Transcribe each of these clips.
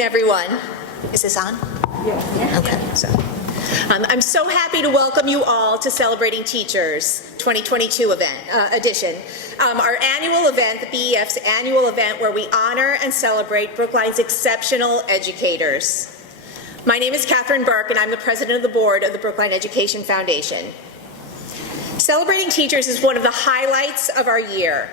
afternoon, everyone. Is this on? Yeah. Okay. So, I'm so happy to welcome you all to Celebrating Teachers 2022 edition. Our annual event, the BEF's annual event, where we honor and celebrate Brookline's exceptional educators. My name is Catherine Burke, and I'm the president of the board of the Brookline Education Foundation. Celebrating Teachers is one of the highlights of our year,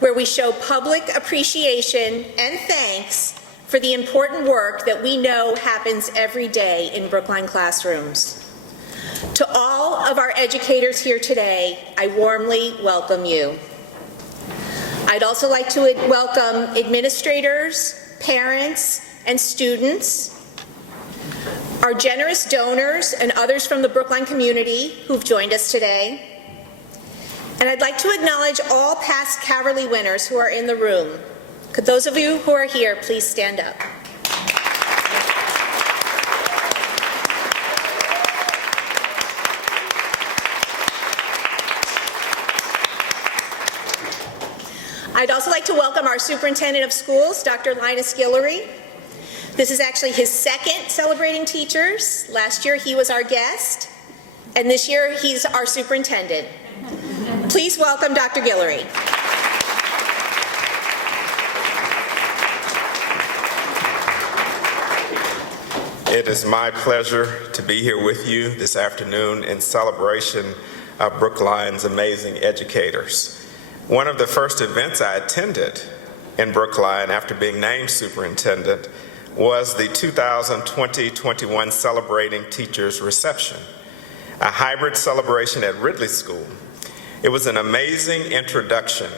where we show public appreciation and thanks for the important work that we know happens every day in Brookline classrooms. To all of our educators here today, I warmly welcome you. I'd also like to welcome administrators, parents, and students, our generous donors and others from the Brookline community who've joined us today. And I'd like to acknowledge all past Caverly winners who are in the room. Could those of you who are here please stand up? I'd also like to welcome our Superintendent of Schools, Dr. Linus Gillery. This is actually his second Celebrating Teachers. Last year he was our guest, and this year he's our Superintendent. Please welcome Dr. Gillery. It is my pleasure to be here with you this afternoon in celebration of Brookline's amazing educators. One of the first events I attended in Brookline after being named superintendent was the 2020-21 Celebrating Teachers Reception, a hybrid celebration at Ridley School. It was an amazing introduction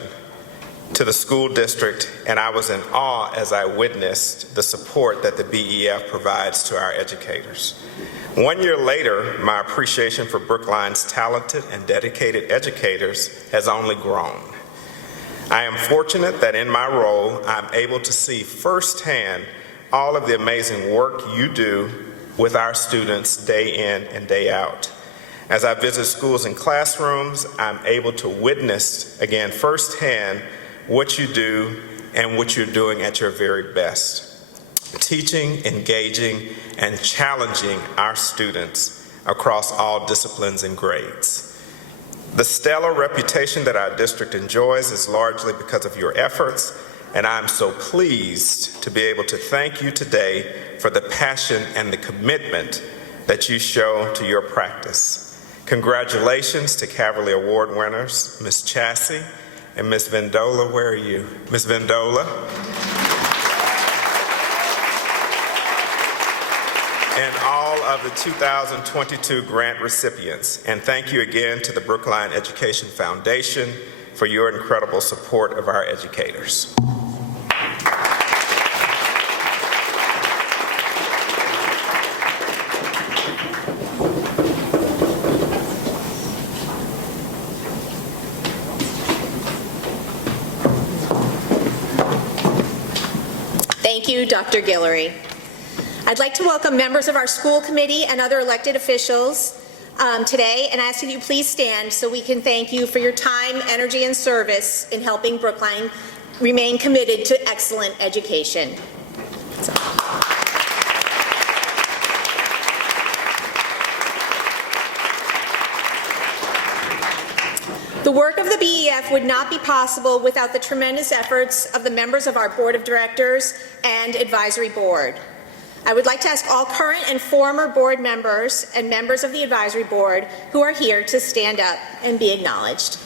to the school district, and I was in awe as I witnessed the support that the BEF provides to our educators. 1 year later, my appreciation for Brookline's talented and dedicated educators has only grown. I am fortunate that in my role, I'm able to see firsthand all of the amazing work you do with our students day in and day out. As I visit schools and classrooms, I'm able to witness, again, firsthand what you do and what you're doing at your very best. Teaching, engaging, and challenging our students across all disciplines and grades. The stellar reputation that our district enjoys is largely because of your efforts, and I'm so pleased to be able to thank you today for the passion and the commitment that you show to your practice. Congratulations to Caverly Award winners, Ms. Chassis and Ms. Vendola. Where are you? Ms. Vendola. And all of the 2022 grant recipients. And thank you again to the Brookline Education Foundation for your incredible support of our educators. Thank you, Dr. Gillery. I'd like to welcome members of our school committee and other elected officials today, and ask that you please stand so we can thank you for your time, energy, and service in helping Brookline remain committed to excellent education. The work of the BEF would not be possible without the tremendous efforts of the members of our board of directors and advisory board. I would like to ask all current and former board members and members of the advisory board who are here to stand up and be acknowledged.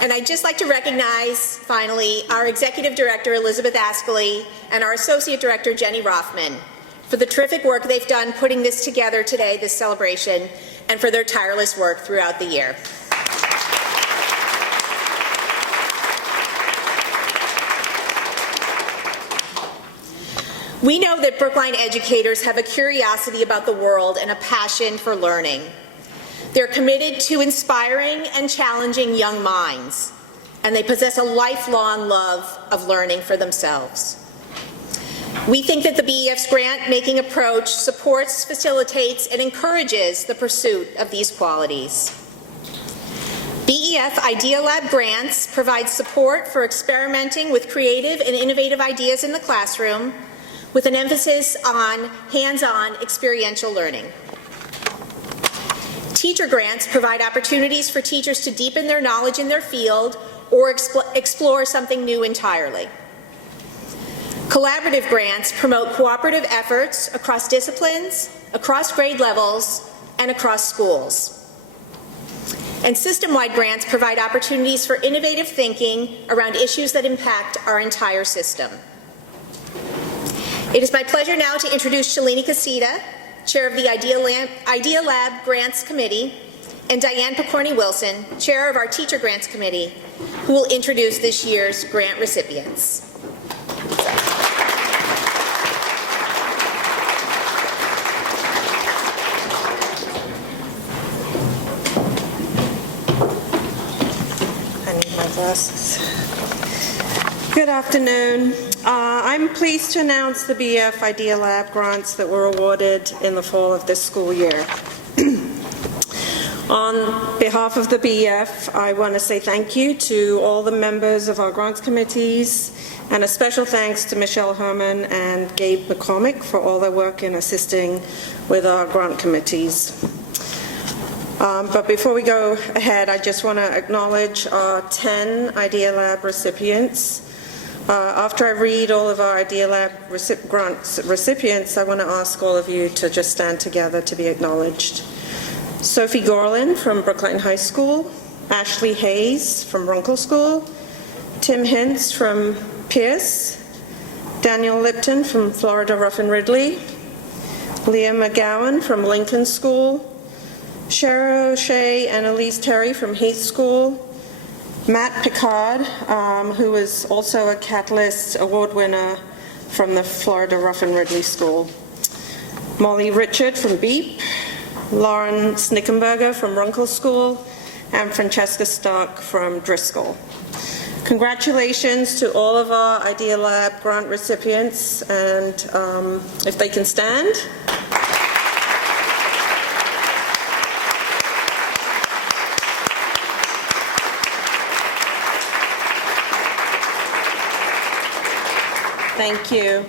And I'd just like to recognize, finally, our Executive Director, Elizabeth Ascoli, and our Associate Director, Jenny Rothman, for the terrific work they've done putting this together today, this celebration, and for their tireless work throughout the year. We know that Brookline educators have a curiosity about the world and a passion for learning. They're committed to inspiring and challenging young minds, and they possess a lifelong love of learning for themselves. We think that the BEF's grant-making approach supports, facilitates, and encourages the pursuit of these qualities. BEF Idea Lab grants provide support for experimenting with creative and innovative ideas in the classroom with an emphasis on hands-on experiential learning. Teacher grants provide opportunities for teachers to deepen their knowledge in their field or explore something new entirely. Collaborative grants promote cooperative efforts across disciplines, across grade levels, and across schools. And system-wide grants provide opportunities for innovative thinking around issues that impact our entire system. It is my pleasure now to introduce Shalini Casita, Chair of the Idea Lab Grants Committee, and Diane Picorni-Wilson, Chair of our Teacher Grants Committee, who will introduce this year's grant recipients. Good afternoon. I'm pleased to announce the BEF Idea Lab grants that were awarded in the fall of this school year. On behalf of the BEF, I want to say thank you to all the members of our grants committees, and a special thanks to Michelle Herman and Gabe McCormick for all their work in assisting with our grant committees. But before we go ahead, I just want to acknowledge our 10 Idea Lab recipients. After I read all of our Idea Lab grant recipients, I want to ask all of you to just stand together to be acknowledged. Sophie Gorlin from Brookline High School, Ashley Hayes from Runkle School, Tim Hintz from Pierce, Daniel Lipton from Florida Ruffin Ridley, Leah McGowan from Lincoln School, Shara O'Shea and Elise Terry from Heath School, Matt Picard, who is also a Catalyst Award winner from the Florida Ruffin Ridley School, Molly Richard from Beep, Lauren Snickenberger from Runkle School, and Francesca Stark from Driscoll. Congratulations to all of our Idea Lab grant recipients, and if they can stand. Thank you.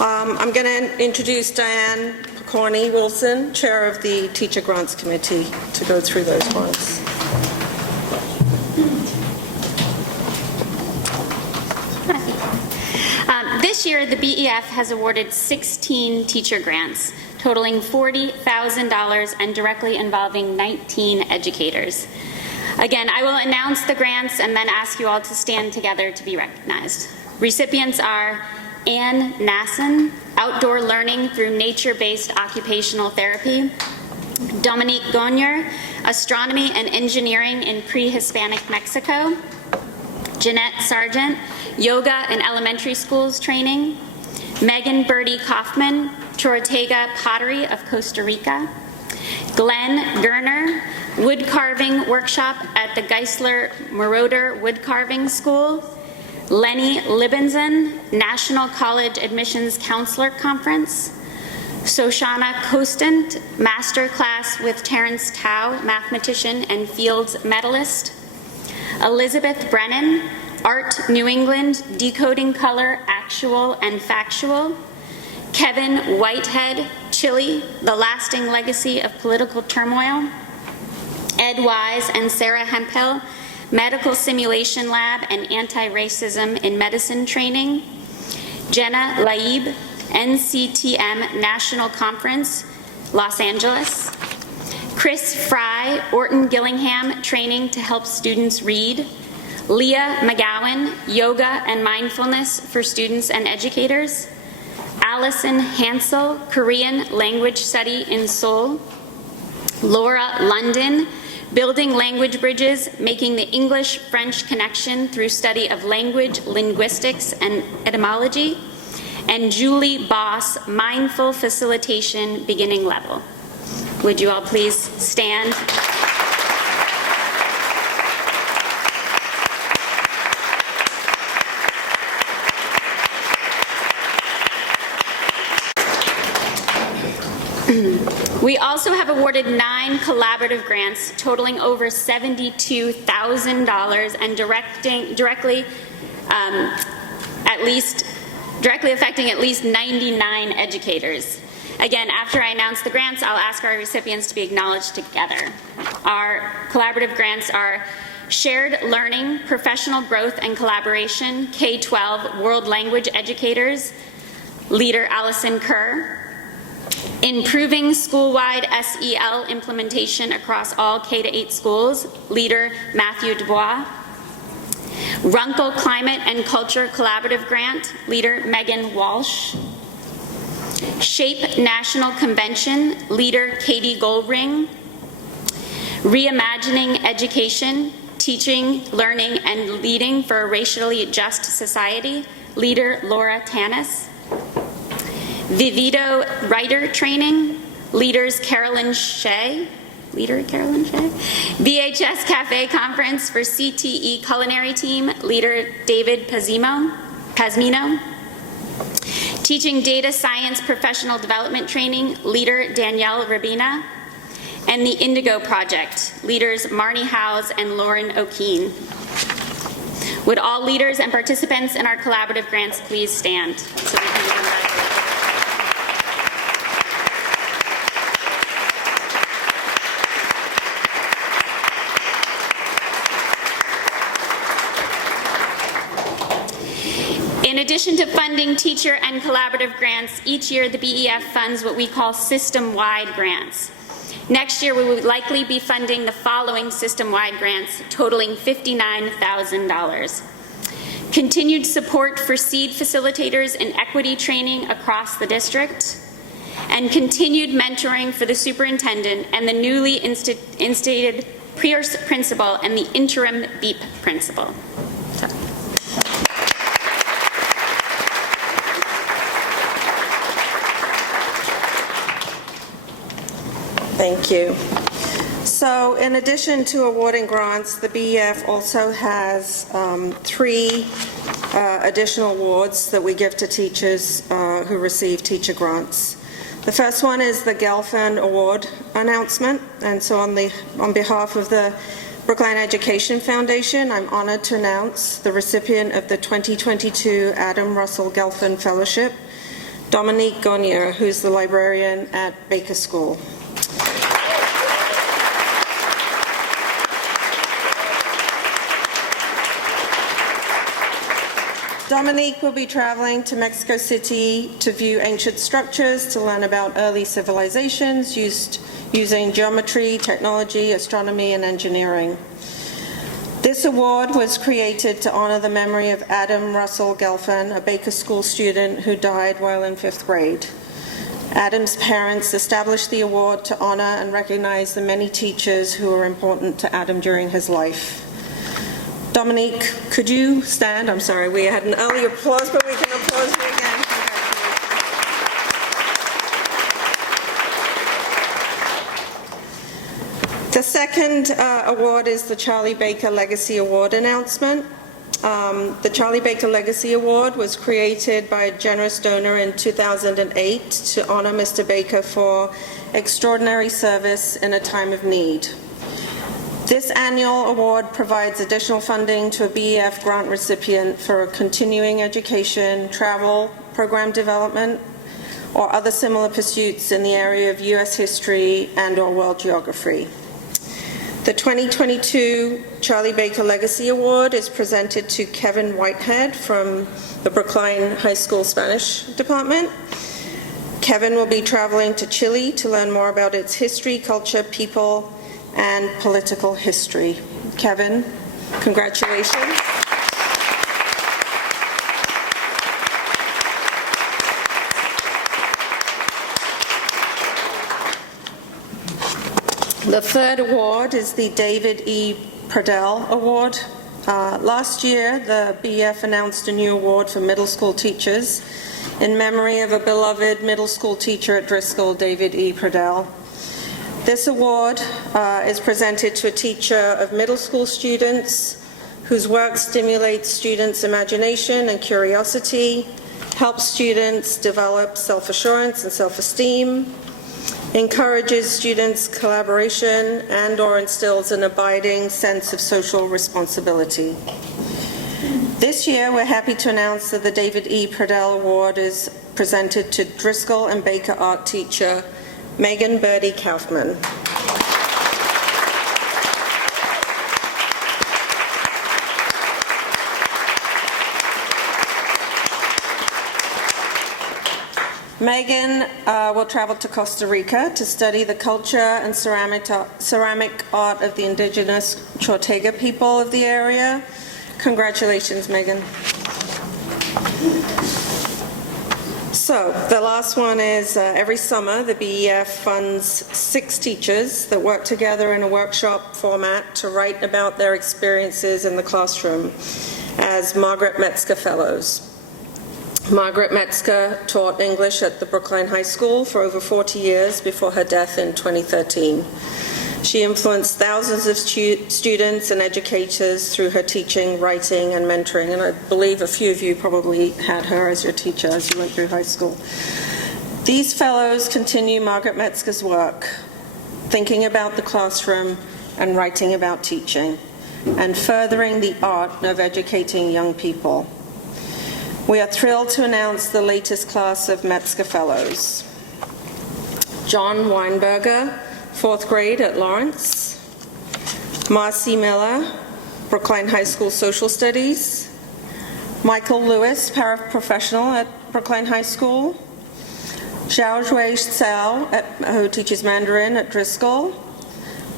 I'm going to introduce Diane Picorni-Wilson, Chair of the Teacher Grants Committee, to go through those grants. This year, the BEF has awarded 16 teacher grants, totaling $40,000 and directly involving 19 educators. Again, I will announce the grants and then ask you all to stand together to be recognized. Recipients are Ann Nasson, Outdoor Learning Through Nature-Based Occupational Therapy; Dominique Gonier, Astronomy and Engineering in Pre-Hispanic Mexico; Jeanette Sargent, Yoga in Elementary Schools Training; Megan Birdie Kaufman, Chorotega Pottery of Costa Rica; Glenn Gerner, Wood Carving Workshop at the Geisler Moroder Wood Carving School; Lenny Libenson, National College Admissions Counselor Conference; Soshana Kostant, Master Class with Terrence Tao, Mathematician and Fields Medalist; Elizabeth Brennan, Art New England, Decoding Color, Actual and Factual; Kevin Whitehead, Chile, The Lasting Legacy of Political Turmoil; Ed Wise and Sarah Hemphill, Medical Simulation Lab and Anti-Racism in Medicine Training; Jenna Laib, NCTM National Conference, Los Angeles; Chris Fry, Orton Gillingham Training to Help Students Read; Leah McGowan, Yoga and Mindfulness for Students and Educators; Allison Hansel, Korean Language Study in Seoul; Laura London, Building Language Bridges, Making the English-French Connection Through Study of Language, Linguistics, and Etymology; and Julie Boss, Mindful Facilitation, Beginning Level. Would you all please stand? We also have awarded 9 collaborative grants totaling over $72,000 and directly affecting at least 99 educators. Again, after I announce the grants, I'll ask our recipients to be acknowledged together. Our collaborative grants are Shared Learning, Professional Growth and Collaboration, K-12 World Language Educators, Leader Allison Kerr. Improving School-Wide SEL Implementation Across All K-8 Schools, Leader Matthew Dubois. Runkle Climate and Culture Collaborative Grant, Leader Megan Walsh. Shape National Convention, Leader Katie Goldring. Reimagining Education, Teaching, Learning, and Leading for a Racially Just Society, Leader Laura Tanis. Vivito Writer Training, Leader Carolyn Shea. VHS Cafe Conference for CTE Culinary Team, Leader David Pazmino. Teaching Data Science Professional Development Training, Leader Danielle Rabina. And the Indigo Project, Leaders Marnie Howes and Lauren O'Keen. Would all leaders and participants in our collaborative grants please stand so we can begin. In addition to funding teacher and collaborative grants, each year the BEF funds what we call system-wide grants. Next year, we will likely be funding the following system-wide grants, totaling $59,000. Continued support for SEED facilitators in equity training across the district, and continued mentoring for the superintendent and the newly instated principal and the interim BEEP principal. Thank you. So in addition to awarding grants, the BEF also has 3 additional awards that we give to teachers who receive teacher grants. The first one is the Gelfand Award announcement, and so on behalf of the Brookline Education Foundation, I'm honored to announce the recipient of the 2022 Adam Russell Gelfand Fellowship, Dominique Gonier, who's the librarian at Baker School. Dominique will be traveling to Mexico City to view ancient structures, to learn about early civilizations using geometry, technology, astronomy, and engineering. This award was created to honor the memory of Adam Russell Gelfand, a Baker School student who died while in 5th grade. Adam's parents established the award to honor and recognize the many teachers who were important to Adam during his life. Dominique, could you stand? I'm sorry, we had an early applause, but we can applaud you again. The second award is the Charlie Baker Legacy Award announcement. The Charlie Baker Legacy Award was created by a generous donor in 2008 to honor Mr. Baker for extraordinary service in a time of need. This annual award provides additional funding to a BEF grant recipient for continuing education, travel, program development, or other similar pursuits in the area of U.S. history and/or world geography. The 2022 Charlie Baker Legacy Award is presented to Kevin Whitehead from the Brookline High School Spanish Department. Kevin will be traveling to Chile to learn more about its history, culture, people, and political history. Kevin, congratulations. The third award is the David E. Perdell Award. Last year, the BEF announced a new award for middle school teachers in memory of a beloved middle school teacher at Driscoll, David E. Perdell. This award is presented to a teacher of middle school students whose work stimulates students' imagination and curiosity, helps students develop self-assurance and self-esteem, encourages students' collaboration, and/or instills an abiding sense of social responsibility. This year, we're happy to announce that the David E. Perdell Award is presented to Driscoll and Baker art teacher Megan Birdie Kaufman. Megan will travel to Costa Rica to study the culture and ceramic art of the indigenous Chortega people of the area. Congratulations, Megan. So the last one is every summer the BEF funds 6 teachers that work together in a workshop format to write about their experiences in the classroom as Margaret Metzger Fellows. Margaret Metzger taught English at the Brookline High School for over 40 years before her death in 2013. She influenced thousands of students and educators through her teaching, writing, and mentoring, and I believe a few of you probably had her as your teacher as you went through high school. These fellows continue Margaret Metzger's work, thinking about the classroom and writing about teaching, and furthering the art of educating young people. We are thrilled to announce the latest class of Metzger Fellows. John Weinberger, 4th grade at Lawrence. Marcy Miller, Brookline High School Social Studies. Michael Lewis, paraprofessional at Brookline High School. Xiao Zhui Tsao, who teaches Mandarin at Driscoll.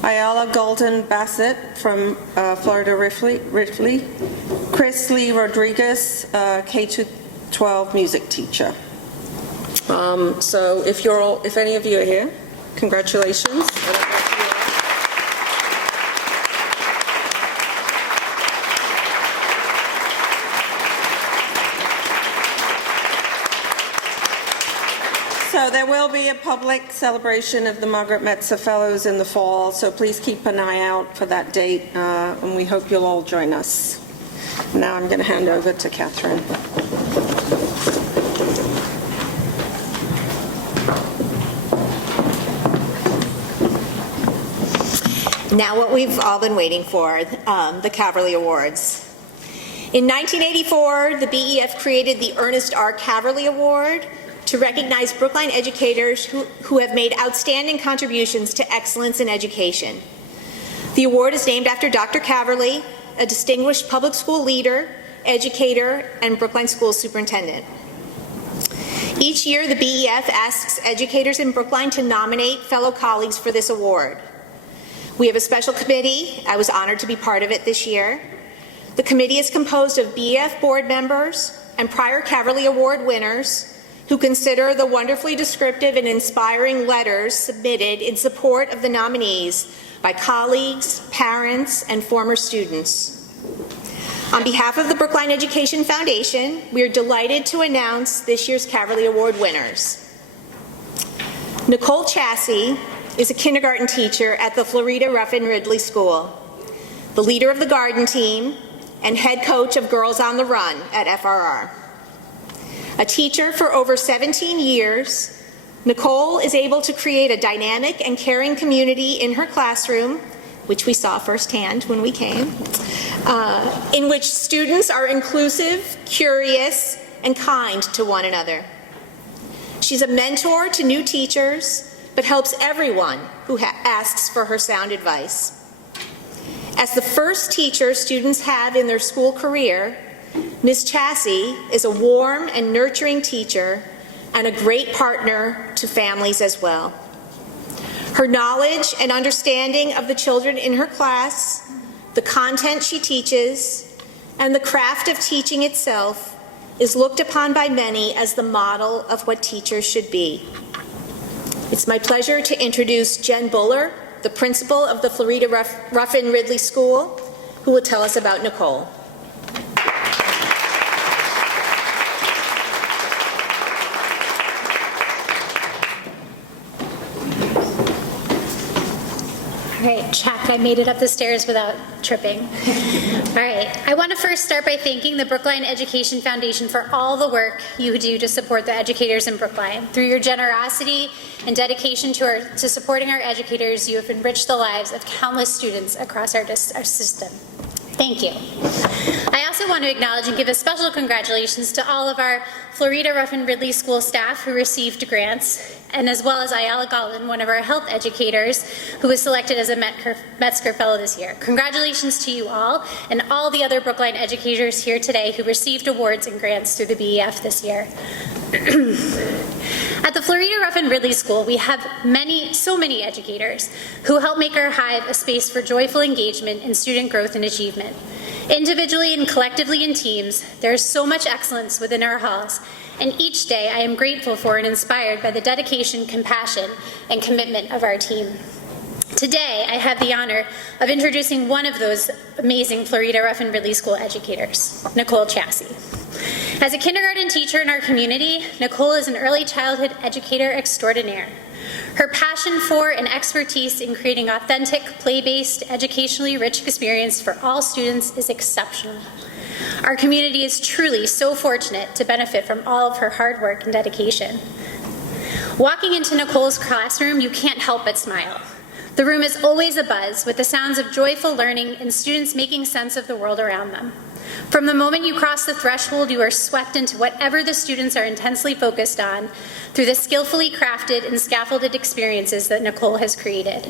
Ayala Golden Bassett from Florida Ripley. Chris Lee Rodriguez, K-12 music teacher. So if any of you are here, congratulations. So there will be a public celebration of the Margaret Metzger Fellows in the fall, so please keep an eye out for that date, and we hope you'll all join us. Now I'm going to hand over to Catherine. Now what we've all been waiting for, the Caverly Awards. In 1984, the BEF created the Ernest R. Caverly Award to recognize Brookline educators who have made outstanding contributions to excellence in education. The award is named after Dr. Caverly, a distinguished public school leader, educator, and Brookline School Superintendent. Each year, the BEF asks educators in Brookline to nominate fellow colleagues for this award. We have a special committee. I was honored to be part of it this year. The committee is composed of BEF board members and prior Caverly Award winners who consider the wonderfully descriptive and inspiring letters submitted in support of the nominees by colleagues, parents, and former students. On behalf of the Brookline Education Foundation, we are delighted to announce this year's Caverly Award winners. Nicole Chassis is a kindergarten teacher at the Florida Ruffin Ridley School, the leader of the garden team, and head coach of Girls on the Run at FRR. A teacher for over 17 years, Nicole is able to create a dynamic and caring community in her classroom, which we saw firsthand when we came, in which students are inclusive, curious, and kind to one another. She's a mentor to new teachers, but helps everyone who asks for her sound advice. As the first teacher students have in their school career, Ms. Chassis is a warm and nurturing teacher and a great partner to families as well. Her knowledge and understanding of the children in her class, the content she teaches, and the craft of teaching itself is looked upon by many as the model of what teachers should be. It's my pleasure to introduce Jen Buller, the principal of the Florida Ruffin Ridley School, who will tell us about Nicole. All right, check. I made it up the stairs without tripping. All right. I want to first start by thanking the Brookline Education Foundation for all the work you do to support the educators in Brookline. Through your generosity and dedication to supporting our educators, you have enriched the lives of countless students across our system. Thank you. I also want to acknowledge and give a special congratulations to all of our Florida Ruffin Ridley School staff who received grants, and as well as Ayala Gallen, one of our health educators, who was selected as a Metzger Fellow this year. Congratulations to you all and all the other Brookline educators here today who received awards and grants through the BEF this year. At the Florida Ruffin Ridley School, we have so many educators who help make our hive a space for joyful engagement in student growth and achievement. Individually and collectively in teams, there is so much excellence within our halls, and each day I am grateful for and inspired by the dedication, compassion, and commitment of our team. Today, I have the honor of introducing one of those amazing Florida Ruffin Ridley School educators, Nicole Chassis. As a kindergarten teacher in our community, Nicole is an early childhood educator extraordinaire. Her passion for and expertise in creating authentic, play-based, educationally rich experience for all students is exceptional. Our community is truly so fortunate to benefit from all of her hard work and dedication. Walking into Nicole's classroom, you can't help but smile. The room is always abuzz with the sounds of joyful learning and students making sense of the world around them. From the moment you cross the threshold, you are swept into whatever the students are intensely focused on through the skillfully crafted and scaffolded experiences that Nicole has created.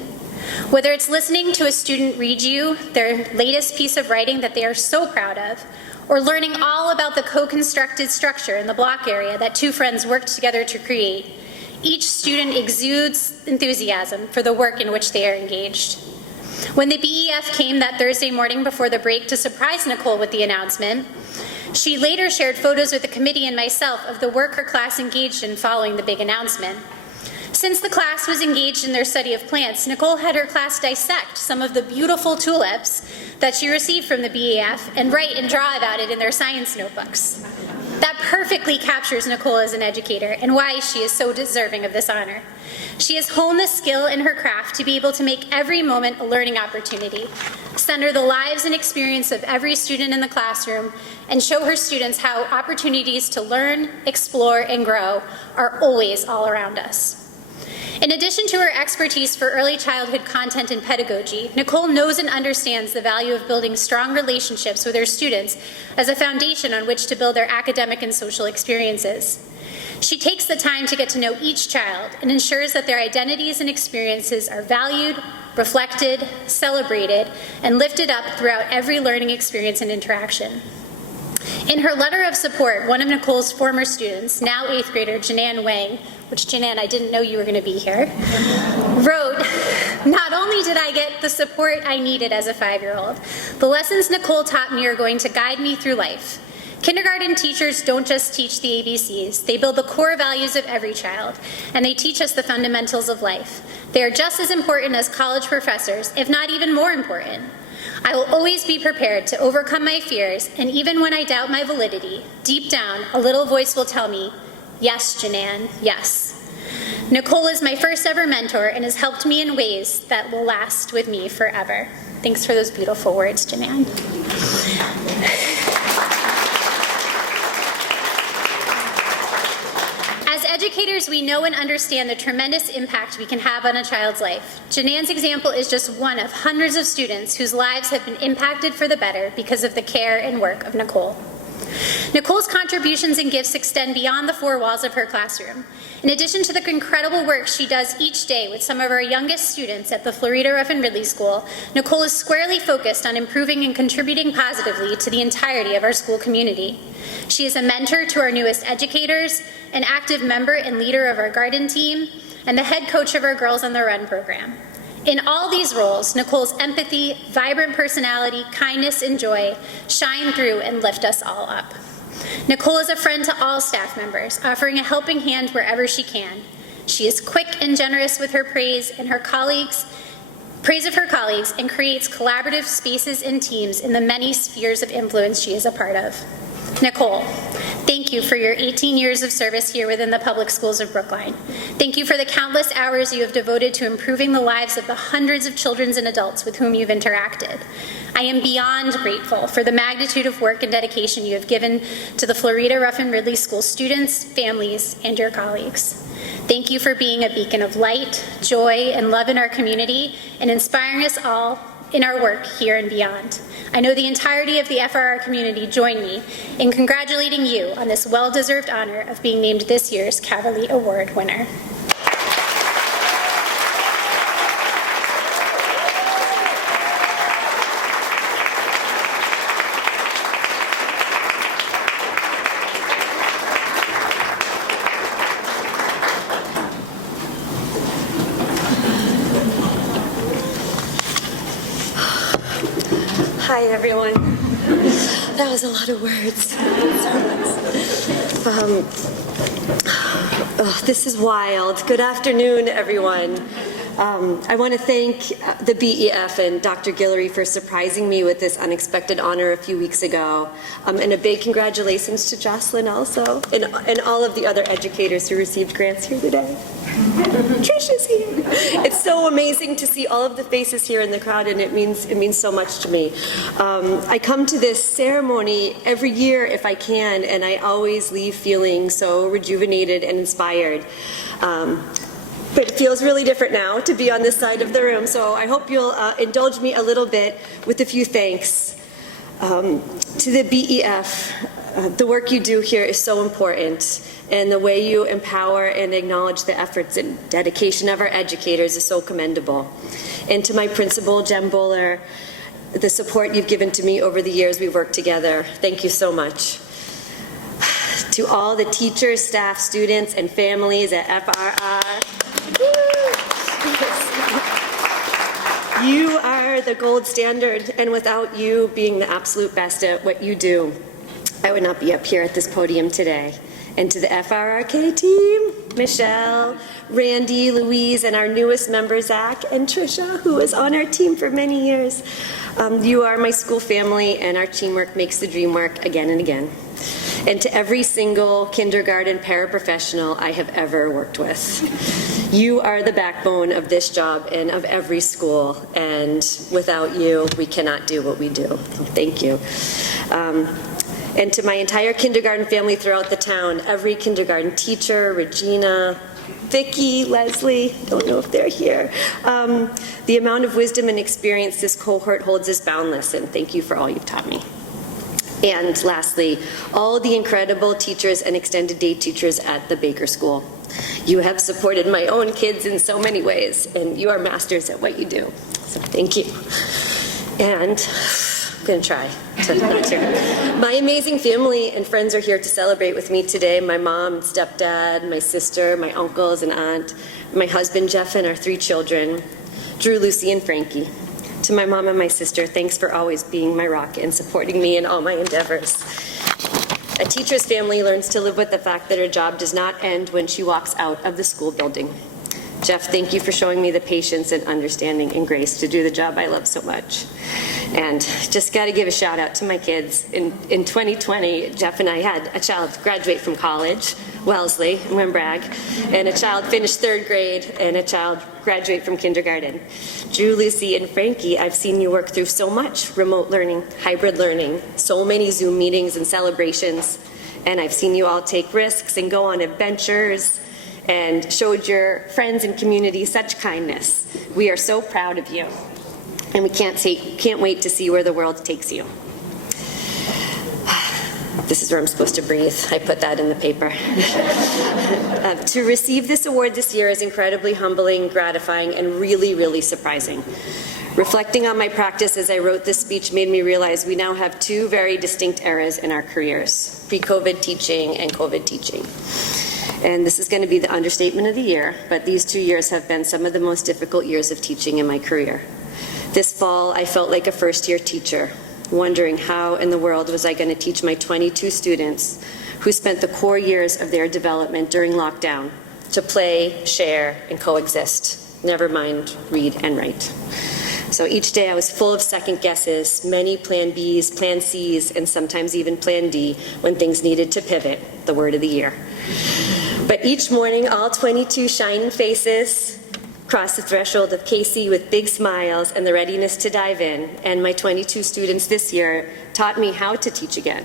Whether it's listening to a student read you their latest piece of writing that they are so proud of, or learning all about the co-constructed structure in the block area that two friends worked together to create, each student exudes enthusiasm for the work in which they are engaged. When the BEF came that Thursday morning before the break to surprise Nicole with the announcement, she later shared photos with the committee and myself of the work her class engaged in following the big announcement. Since the class was engaged in their study of plants, Nicole had her class dissect some of the beautiful tulips that she received from the BEF and write and draw about it in their science notebooks. That perfectly captures Nicole as an educator and why she is so deserving of this honor. She has honed the skill in her craft to be able to make every moment a learning opportunity, center the lives and experience of every student in the classroom, and show her students how opportunities to learn, explore, and grow are always all around us. In addition to her expertise for early childhood content and pedagogy, Nicole knows and understands the value of building strong relationships with her students as a foundation on which to build their academic and social experiences. She takes the time to get to know each child and ensures that their identities and experiences are valued, reflected, celebrated, and lifted up throughout every learning experience and interaction. In her letter of support, one of Nicole's former students, now 8th grader Janan Wang, which Janan, I didn't know you were going to be here, wrote, "Not only did I get the support I needed as a 5-year-old, the lessons Nicole taught me are going to guide me through life. Kindergarten teachers don't just teach the ABCs, they build the core values of every child, and they teach us the fundamentals of life. They are just as important as college professors, if not even more important. I will always be prepared to overcome my fears, and even when I doubt my validity, deep down, a little voice will tell me, yes, Janan, yes. Nicole is my first ever mentor and has helped me in ways that will last with me forever." Thanks for those beautiful words, Janan. As educators, we know and understand the tremendous impact we can have on a child's life. Janan's example is just one of hundreds of students whose lives have been impacted for the better because of the care and work of Nicole. Nicole's contributions and gifts extend beyond the 4 walls of her classroom. In addition to the incredible work she does each day with some of our youngest students at the Florida Ruffin Ridley School, Nicole is squarely focused on improving and contributing positively to the entirety of our school community. She is a mentor to our newest educators, an active member and leader of our garden team, and the head coach of our Girls on the Run program. In all these roles, Nicole's empathy, vibrant personality, kindness, and joy shine through and lift us all up. Nicole is a friend to all staff members, offering a helping hand wherever she can. She is quick and generous with her praise of her colleagues, and creates collaborative spaces and teams in the many spheres of influence she is a part of. Nicole, Thank you for your 18 years of service here within the public schools of Brookline. Thank you for the countless hours you have devoted to improving the lives of the hundreds of children and adults with whom you've interacted. I am beyond grateful for the magnitude of work and dedication you have given to the Florida Ruffin Ridley School students, families, and your colleagues. Thank you for being a beacon of light, joy, and love in our community and inspiring us all in our work here and beyond. I know the entirety of the FRR community join me in congratulating you on this well-deserved honor of being named this year's Caverly Award winner. Hi, everyone. That was a lot of words. This is wild. Good afternoon, everyone. I want to thank the BEF and Dr. Gillery for surprising me with this unexpected honor a few weeks ago. And a big congratulations to Jocelyn also, and all of the other educators who received grants here today. Trisha's here. It's so amazing to see all of the faces here in the crowd, and it means so much to me. I come to this ceremony every year if I can, and I always leave feeling so rejuvenated and inspired. But it feels really different now to be on this side of the room, so I hope you'll indulge me a little bit with a few thanks. To the BEF, the work you do here is so important, and the way you empower and acknowledge the efforts and dedication of our educators is so commendable. And to my principal, Jem Bowler, the support you've given to me over the years we've worked together, thank you so much. To all the teachers, staff, students, and families at FRR, you are the gold standard, and without you being the absolute best at what you do, I would not be up here at this podium today. And to the FRRK team, Michelle, Randy, Louise, and our newest member, Zach, and Trisha, who was on our team for many years. You are my school family, and our teamwork makes the dream work again and again. And to every single kindergarten paraprofessional I have ever worked with. You are the backbone of this job and of every school, and without you, we cannot do what we do. So thank you. And to my entire kindergarten family throughout the town, every kindergarten teacher, Regina, Vicki, Leslie, don't know if they're here. The amount of wisdom and experience this cohort holds is boundless, and thank you for all you've taught me. And lastly, all the incredible teachers and extended day teachers at the Baker School. You have supported my own kids in so many ways, and you are masters at what you do. So thank you. And I'm going to try to not tear. My amazing family and friends are here to celebrate with me today. My mom and stepdad, my sister, my uncles and aunt, my husband Jeff, and our 3 children, Drew, Lucy, and Frankie. To my mom and my sister, thanks for always being my rock and supporting me in all my endeavors. A teacher's family learns to live with the fact that her job does not end when she walks out of the school building. Jeff, thank you for showing me the patience and understanding and grace to do the job I love so much. And just got to give a shout out to my kids. In 2020, Jeff and I had a child graduate from college, Wellesley, I'm going to brag, and a child finished 3rd grade, and a child graduate from kindergarten. Drew, Lucy, and Frankie, I've seen you work through so much remote learning, hybrid learning, so many Zoom meetings and celebrations, and I've seen you all take risks and go on adventures and showed your friends and community such kindness. We are so proud of you, and we can't wait to see where the world takes you. This is where I'm supposed to breathe. I put that in the paper. To receive this award this year is incredibly humbling, gratifying, and really, really surprising. Reflecting on my practice as I wrote this speech made me realize we now have 2 very distinct eras in our careers, pre-COVID teaching and COVID teaching. And this is going to be the understatement of the year, but these 2 years have been some of the most difficult years of teaching in my career. This fall, I felt like a first-year teacher, wondering how in the world was I going to teach my 22 students who spent the core years of their development during lockdown to play, share, and coexist, never mind read and write. So each day I was full of second guesses, many plan Bs, plan Cs, and sometimes even plan D when things needed to pivot, the word of the year. But each morning, all 22 shining faces crossed the threshold of KC with big smiles and the readiness to dive in, and my 22 students this year taught me how to teach again.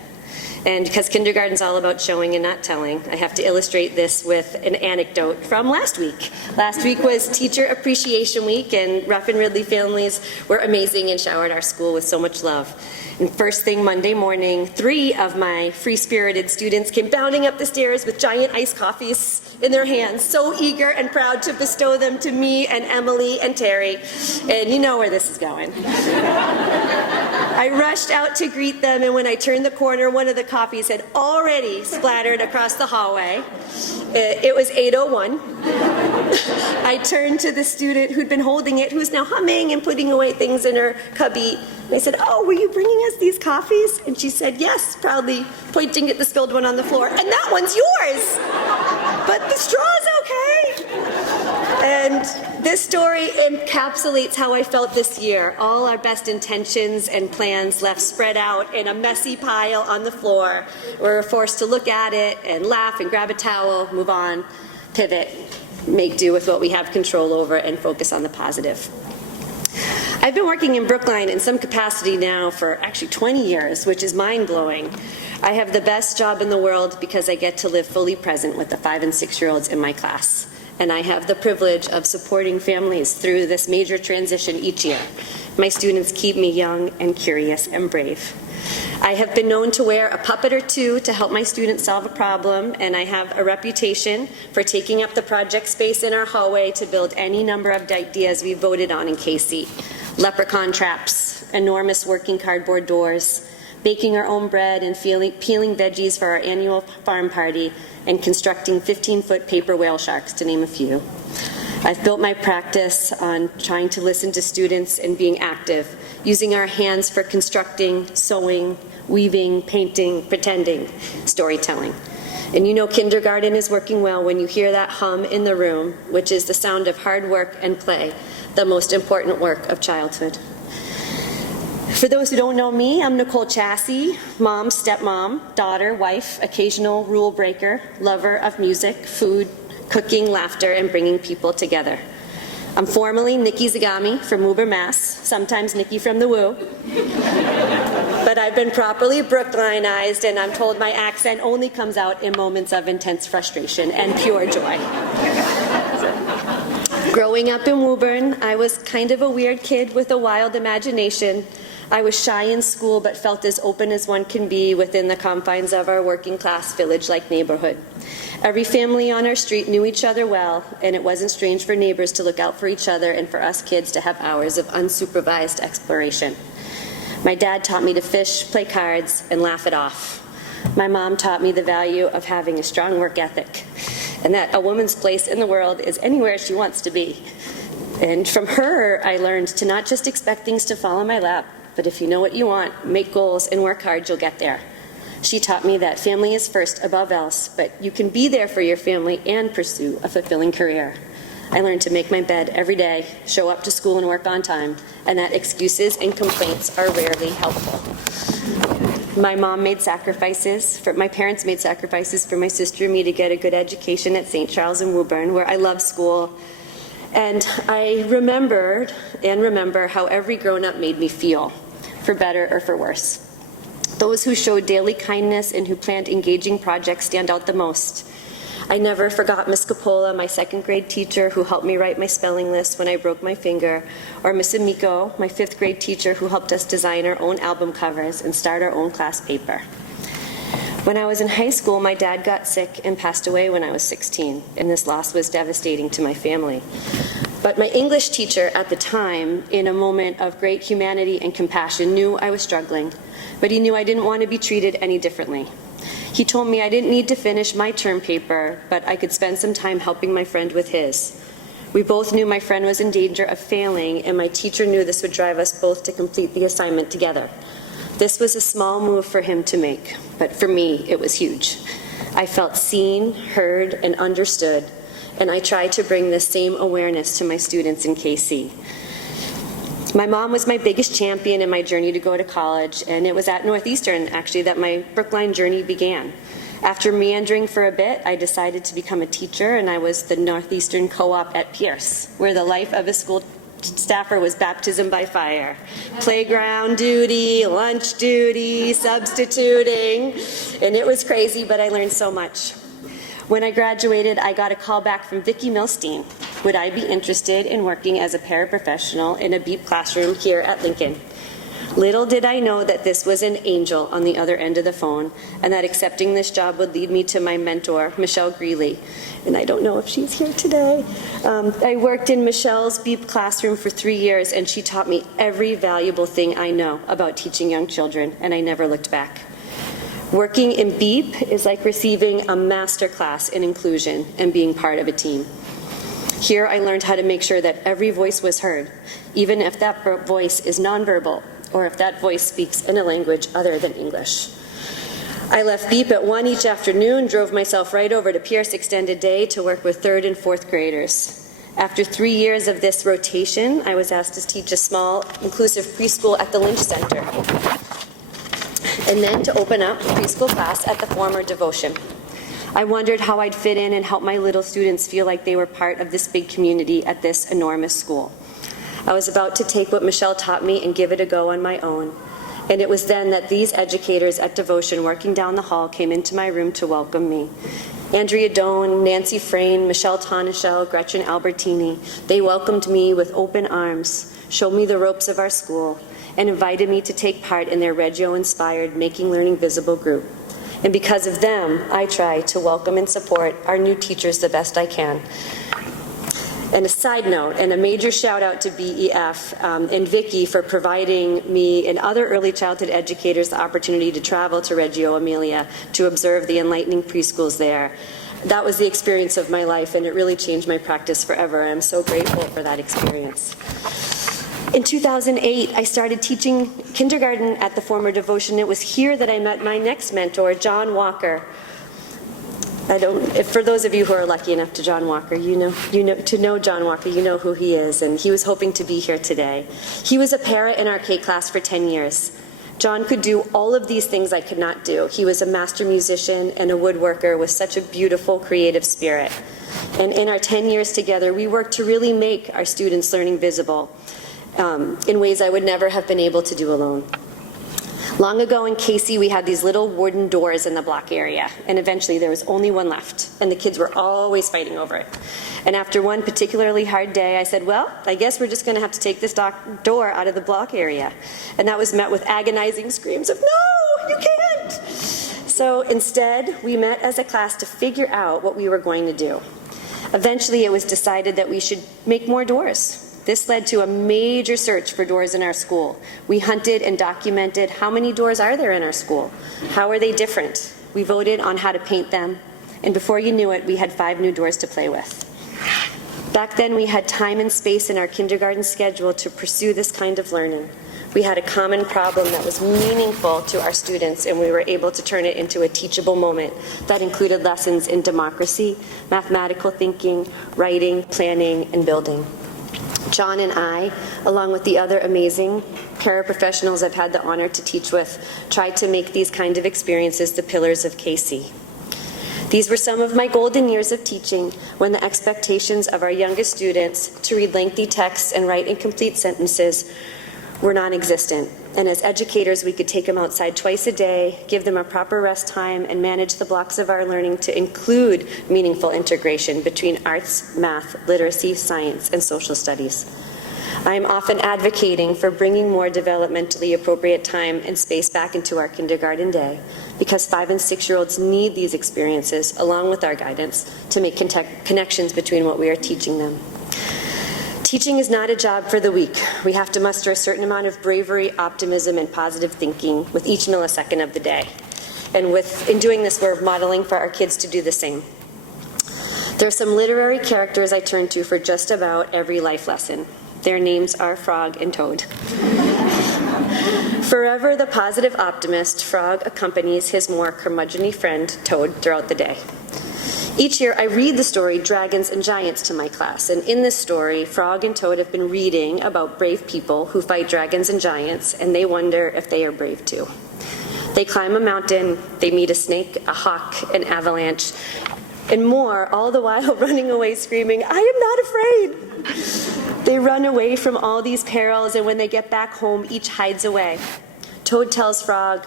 And because kindergarten's all about showing and not telling, I have to illustrate this with an anecdote from last week. Last week was Teacher Appreciation Week, and Ruff and Ridley families were amazing and showered our school with so much love. And first thing Monday morning, 3 of my free-spirited students came bounding up the stairs with giant iced coffees in their hands, so eager and proud to bestow them to me and Emily and Terry. And you know where this is going. I rushed out to greet them, and when I turned the corner, one of the copies had already splattered across the hallway. It was 8:01. I turned to the student who'd been holding it, who's now humming and putting away things in her cubby. And I said, "Oh, were you bringing us these coffees?" And she said, "Yes," proudly pointing at the spilled one on the floor. "And that one's yours, but the straw's okay." And this story encapsulates how I felt this year. All our best intentions and plans left spread out in a messy pile on the floor. We're forced to look at it and laugh and grab a towel, move on, pivot, make do with what we have control over, and focus on the positive. I've been working in Brookline in some capacity now for actually 20 years, which is mind-blowing. I have the best job in the world because I get to live fully present with the 5- and 6-year-olds in my class. And I have the privilege of supporting families through this major transition each year. My students keep me young and curious and brave. I have been known to wear a puppet or two to help my students solve a problem, and I have a reputation for taking up the project space in our hallway to build any number of ideas we voted on in KC. Leprechaun traps, enormous working cardboard doors, baking our own bread and peeling veggies for our annual farm party, and constructing 15-foot paper whale sharks, to name a few. I've built my practice on trying to listen to students and being active, using our hands for constructing, sewing, weaving, painting, pretending, storytelling. And you know kindergarten is working well when you hear that hum in the room, which is the sound of hard work and play, the most important work of childhood. For those who don't know me, I'm Nicole Chassis, mom, stepmom, daughter, wife, occasional rule breaker, lover of music, food, cooking, laughter, and bringing people together. I'm formally Nikki Zagami from Uber, Mass., sometimes Nikki from the Woo. But I've been properly Brooklineized, and I'm told my accent only comes out in moments of intense frustration and pure joy. Growing up in Woburn, I was kind of a weird kid with a wild imagination. I was shy in school, but felt as open as one can be within the confines of our working-class village-like neighborhood. Every family on our street knew each other well, and it wasn't strange for neighbors to look out for each other and for us kids to have hours of unsupervised exploration. My dad taught me to fish, play cards, and laugh it off. My mom taught me the value of having a strong work ethic, and that a woman's place in the world is anywhere she wants to be. And from her, I learned to not just expect things to fall in my lap, but if you know what you want, make goals and work hard, you'll get there. She taught me that family is first above else, but you can be there for your family and pursue a fulfilling career. I learned to make my bed every day, show up to school and work on time, and that excuses and complaints are rarely helpful. My parents made sacrifices for my sister and me to get a good education at St. Charles in Woburn, where I love school. And I remember how every grown-up made me feel, for better or for worse. Those who showed daily kindness and who planned engaging projects stand out the most. I never forgot Miss Capola, my second grade teacher, who helped me write my spelling list when I broke my finger, or Miss Amico, my fifth grade teacher, who helped us design our own album covers and start our own class paper. When I was in high school, my dad got sick and passed away when I was 16, and this loss was devastating to my family. But my English teacher at the time, in a moment of great humanity and compassion, knew I was struggling, but he knew I didn't want to be treated any differently. He told me I didn't need to finish my term paper, but I could spend some time helping my friend with his. We both knew my friend was in danger of failing, and my teacher knew this would drive us both to complete the assignment together. This was a small move for him to make, but for me, it was huge. I felt seen, heard, and understood, and I tried to bring this same awareness to my students in KC. My mom was my biggest champion in my journey to go to college, and it was at Northeastern, actually, that my Brookline journey began. After meandering for a bit, I decided to become a teacher, and I was the Northeastern co-op at Pierce, where the life of a school staffer was baptism by fire. Playground duty, lunch duty, substituting, and it was crazy, but I learned so much. When I graduated, I got a call back from Vicki Milstein. Would I be interested in working as a paraprofessional in a BEEP classroom here at Lincoln? Little did I know that this was an angel on the other end of the phone, and that accepting this job would lead me to my mentor, Michelle Greeley. And I don't know if she's here today. I worked in Michelle's BEEP classroom for 3 years, and she taught me every valuable thing I know about teaching young children, and I never looked back. Working in BEEP is like receiving a master class in inclusion and being part of a team. Here I learned how to make sure that every voice was heard, even if that voice is nonverbal, or if that voice speaks in a language other than English. I left BEEP at 1 each afternoon, drove myself right over to Pierce Extended Day to work with 3rd and 4th graders. After 3 years of this rotation, I was asked to teach a small, inclusive preschool at the Lynch Center, and then to open up a preschool class at the former Devotion. I wondered how I'd fit in and help my little students feel like they were part of this big community at this enormous school. I was about to take what Michelle taught me and give it a go on my own. And it was then that these educators at Devotion working down the hall came into my room to welcome me. Andrea Doan, Nancy Frayne, Michelle Tonichel, Gretchen Albertini, they welcomed me with open arms, showed me the ropes of our school, and invited me to take part in their Reggio-inspired Making Learning Visible group. And because of them, I try to welcome and support our new teachers the best I can. And a side note, and a major shout out to BEF and Vicki for providing me and other early childhood educators the opportunity to travel to Reggio Emilia to observe the enlightening preschools there. That was the experience of my life, and it really changed my practice forever. I'm so grateful for that experience. In 2008, I started teaching kindergarten at the former Devotion. It was here that I met my next mentor, John Walker. For those of you who are lucky enough to John Walker, to know John Walker, you know who he is, and he was hoping to be here today. He was a para in our K class for 10 years. John could do all of these things I could not do. He was a master musician and a woodworker with such a beautiful, creative spirit. And in our 10 years together, we worked to really make our students' learning visible in ways I would never have been able to do alone. Long ago in Casey, we had these little wooden doors in the block area, and eventually there was only one left, and the kids were always fighting over it. And after one particularly hard day, I said, well, I guess we're just going to have to take this door out of the block area. And that was met with agonizing screams of, no, you can't! So instead, we met as a class to figure out what we were going to do. Eventually, it was decided that we should make more doors. This led to a major search for doors in our school. We hunted and documented how many doors are there in our school? How are they different? We voted on how to paint them, and before you knew it, we had 5 new doors to play with. Back then, we had time and space in our kindergarten schedule to pursue this kind of learning. We had a common problem that was meaningful to our students, and we were able to turn it into a teachable moment that included lessons in democracy, mathematical thinking, writing, planning, and building. John and I, along with the other amazing paraprofessionals I've had the honor to teach with, tried to make these kind of experiences the pillars of KC. These were some of my golden years of teaching, when the expectations of our youngest students to read lengthy texts and write incomplete sentences were non-existent. And as educators, we could take them outside twice a day, give them a proper rest time, and manage the blocks of our learning to include meaningful integration between arts, math, literacy, science, and social studies. I am often advocating for bringing more developmentally appropriate time and space back into our kindergarten day, because 5- and 6-year-olds need these experiences, along with our guidance, to make connections between what we are teaching them. Teaching is not a job for the weak. We have to muster a certain amount of bravery, optimism, and positive thinking with each millisecond of the day. And in doing this, we're modeling for our kids to do the same. There are some literary characters I turn to for just about every life lesson. Their names are Frog and Toad. Forever the positive optimist, Frog accompanies his more curmudgeon-y friend, Toad, throughout the day. Each year, I read the story Dragons and Giants to my class, and in this story, Frog and Toad have been reading about brave people who fight dragons and giants, and they wonder if they are brave too. They climb a mountain, they meet a snake, a hawk, an avalanche, and more, all the while running away screaming, "I am not afraid!" They run away from all these perils, and when they get back home, each hides away. Toad tells Frog,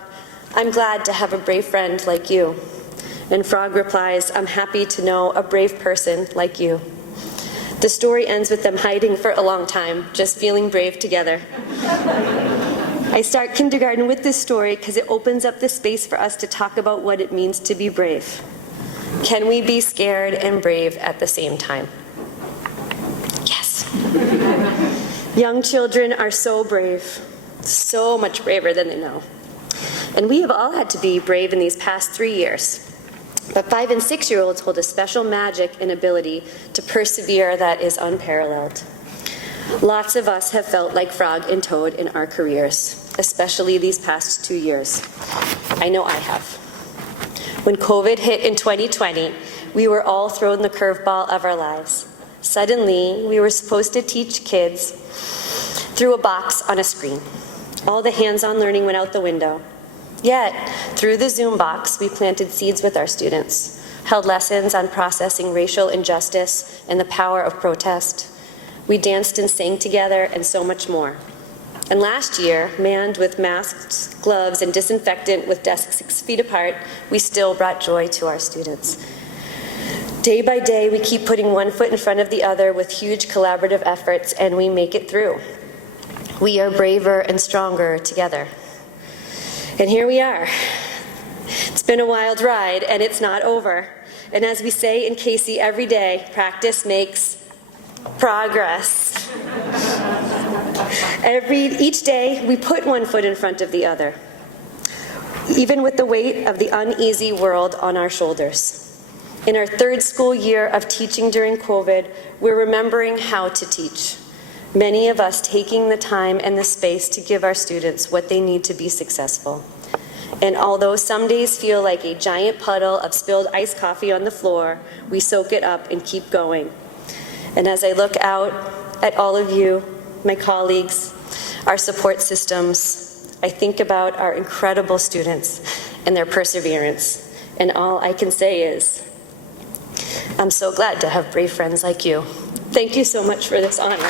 "I'm glad to have a brave friend like you." And Frog replies, "I'm happy to know a brave person like you." The story ends with them hiding for a long time, just feeling brave together. I start kindergarten with this story because it opens up the space for us to talk about what it means to be brave. Can we be scared and brave at the same time? Yes. Young children are so brave, so much braver than they know. And we have all had to be brave in these past 3 years. But 5- and 6-year-olds hold a special magic and ability to persevere that is unparalleled. Lots of us have felt like Frog and Toad in our careers, especially these past 2 years. I know I have. When COVID hit in 2020, we were all thrown the curveball of our lives. Suddenly, we were supposed to teach kids through a box on a screen. All the hands-on learning went out the window. Yet, through the Zoom box, we planted seeds with our students, held lessons on processing racial injustice and the power of protest. We danced and sang together, and so much more. And last year, manned with masks, gloves, and disinfectant with desks 6 feet apart, we still brought joy to our students. Day by day, we keep putting one foot in front of the other with huge collaborative efforts, and we make it through. We are braver and stronger together. And here we are. It's been a wild ride, and it's not over. And as we say in Casey every day, practice makes progress. Each day, we put one foot in front of the other, even with the weight of the uneasy world on our shoulders. In our 3rd school year of teaching during COVID, we're remembering how to teach. Many of us taking the time and the space to give our students what they need to be successful. And although some days feel like a giant puddle of spilled iced coffee on the floor, we soak it up and keep going. And as I look out at all of you, my colleagues, our support systems, I think about our incredible students and their perseverance. And all I can say is, I'm so glad to have brave friends like you. Thank you so much for this honor.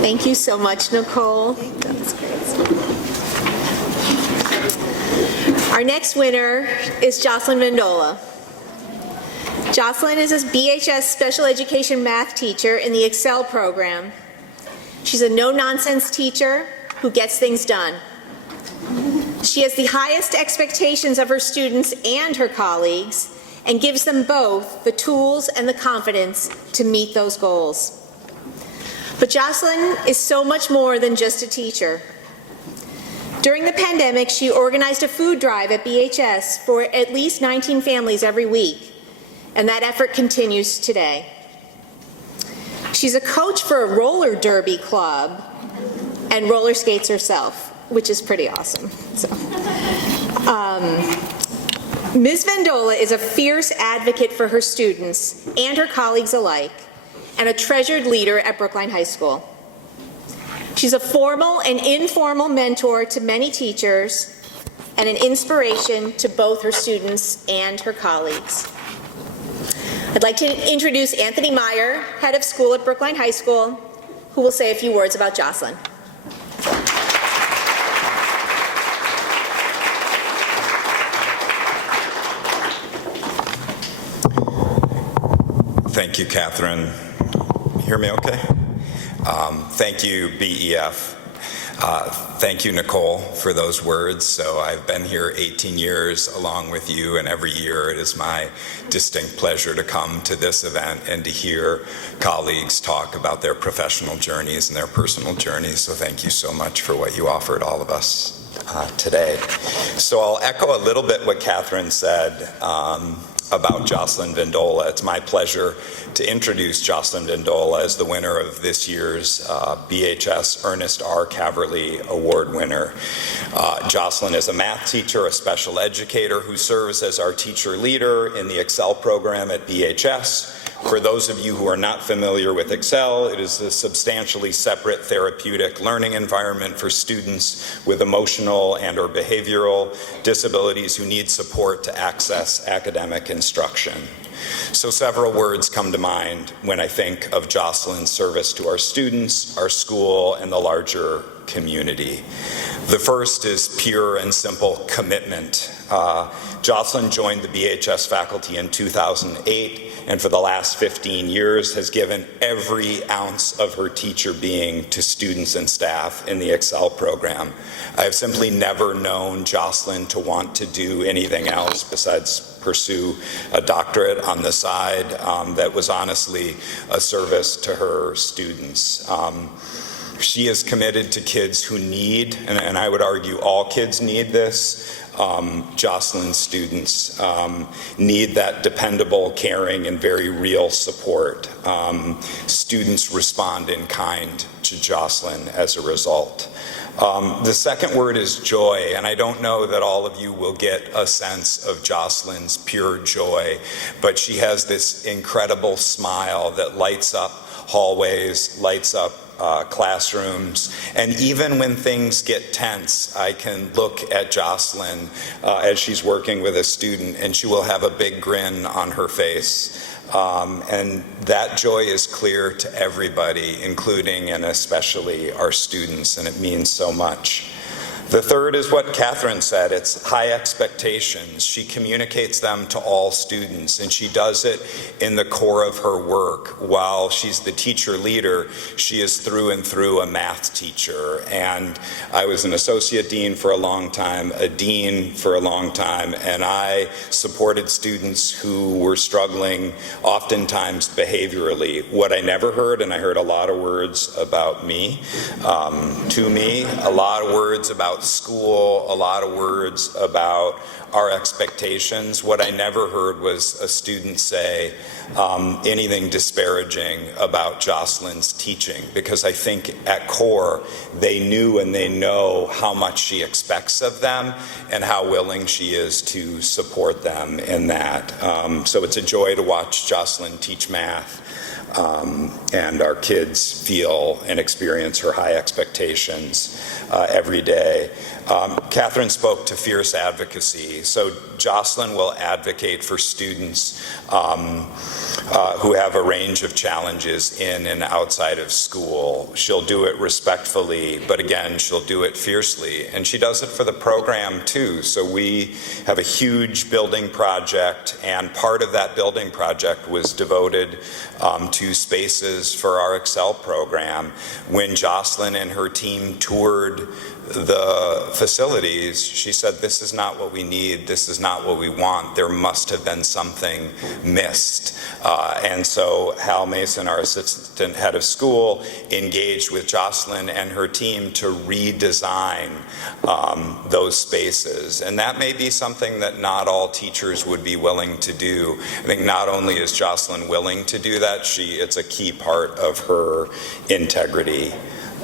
Thank you so much, Nicole. That was great. Our next winner is Jocelyn Vendola. Jocelyn is a BHS special education math teacher in the Excel program. She's a no-nonsense teacher who gets things done. She has the highest expectations of her students and her colleagues and gives them both the tools and the confidence to meet those goals. But Jocelyn is so much more than just a teacher. During the pandemic, she organized a food drive at BHS for at least 19 families every week, and that effort continues today. She's a coach for a roller derby club and roller skates herself, which is pretty awesome. Ms. Vendola is a fierce advocate for her students and her colleagues alike, and a treasured leader at Brookline High School. She's a formal and informal mentor to many teachers and an inspiration to both her students and her colleagues. I'd like to introduce Anthony Meyer, head of school at Brookline High School, who will say a few words about Jocelyn. Thank you, Catherine. Hear me okay? Thank you, BEF. Thank you, Nicole, for those words. So I've been here 18 years along with you, and every year it is my distinct pleasure to come to this event and to hear colleagues talk about their professional journeys and their personal journeys. So thank you so much for what you offered all of us today. So I'll echo a little bit what Catherine said about Jocelyn Vindola. It's my pleasure to introduce Jocelyn Vindola as the winner of this year's BHS Ernest R. Caverly Award winner. Jocelyn is a math teacher, a special educator who serves as our teacher leader in the Excel program at BHS. For those of you who are not familiar with Excel, it is a substantially separate therapeutic learning environment for students with emotional and or behavioral disabilities who need support to access academic instruction. So several words come to mind when I think of Jocelyn's service to our students, our school, and the larger community. The first is pure and simple commitment. Jocelyn joined the BHS faculty in 2008, and for the last 15 years has given every ounce of her teacher being to students and staff in the Excel program. I have simply never known Jocelyn to want to do anything else besides pursue a doctorate on the side that was honestly a service to her students. She is committed to kids who need, and I would argue all kids need this. Jocelyn's students need that dependable, caring, and very real support. Students respond in kind to Jocelyn as a result. The second word is joy, and I don't know that all of you will get a sense of Jocelyn's pure joy, but she has this incredible smile that lights up hallways, lights up classrooms, and even when things get tense, I can look at Jocelyn as she's working with a student, and she will have a big grin on her face. And that joy is clear to everybody, including and especially our students, and it means so much. The third is what Catherine said, it's high expectations. She communicates them to all students, and she does it in the core of her work. While she's the teacher leader, she is through and through a math teacher. And I was an associate dean for a long time, a dean for a long time, and I supported students who were struggling oftentimes behaviorally. What I never heard, and I heard a lot of words about me, to me, a lot of words about school, a lot of words about our expectations. What I never heard was a student say anything disparaging about Jocelyn's teaching, because I think at core they knew and they know how much she expects of them and how willing she is to support them in that. So it's a joy to watch Jocelyn teach math. And our kids feel and experience her high expectations every day. Catherine spoke to fierce advocacy. So Jocelyn will advocate for students who have a range of challenges in and outside of school. She'll do it respectfully, but again, she'll do it fiercely. And she does it for the program too. So we have a huge building project, and part of that building project was devoted to spaces for our Excel program. When Jocelyn and her team toured the facilities, she said, this is not what we need, this is not what we want, there must have been something missed. And so Hal Mason, our assistant head of school, engaged with Jocelyn and her team to redesign those spaces. And that may be something that not all teachers would be willing to do. I think not only is Jocelyn willing to do that, it's a key part of her integrity.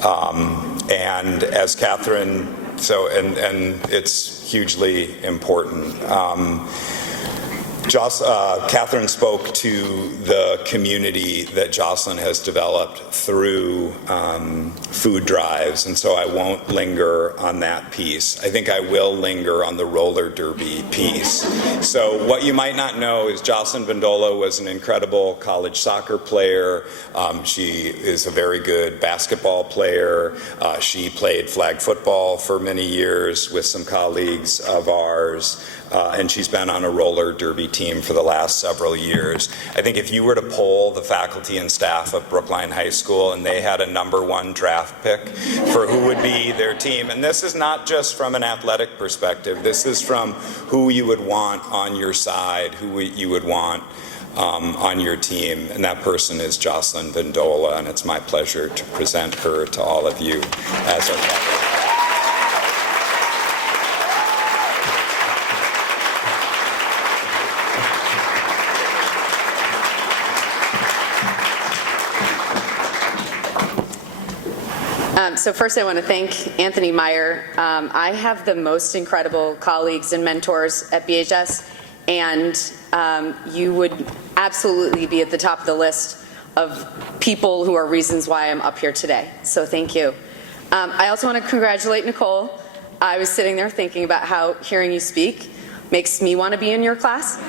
And as Catherine, and it's hugely important. Catherine spoke to the community that Jocelyn has developed through food drives, and so I won't linger on that piece. I think I will linger on the roller derby piece. So what you might not know is Jocelyn Vindola was an incredible college soccer player. She is a very good basketball player. She played flag football for many years with some colleagues of ours. And she's been on a roller derby team for the last several years. I think if you were to poll the faculty and staff of Brookline High School and they had a #1 draft pick for who would be their team, and this is not just from an athletic perspective, this is from who you would want on your side, who you would want on your team, and that person is Jocelyn Vindola, and it's my pleasure to present her to all of you as our captain. So first I want to thank Anthony Meyer. I have the most incredible colleagues and mentors at BHS, and you would absolutely be at the top of the list of people who are reasons why I'm up here today. So thank you. I also want to congratulate Nicole. I was sitting there thinking about how hearing you speak makes me want to be in your class.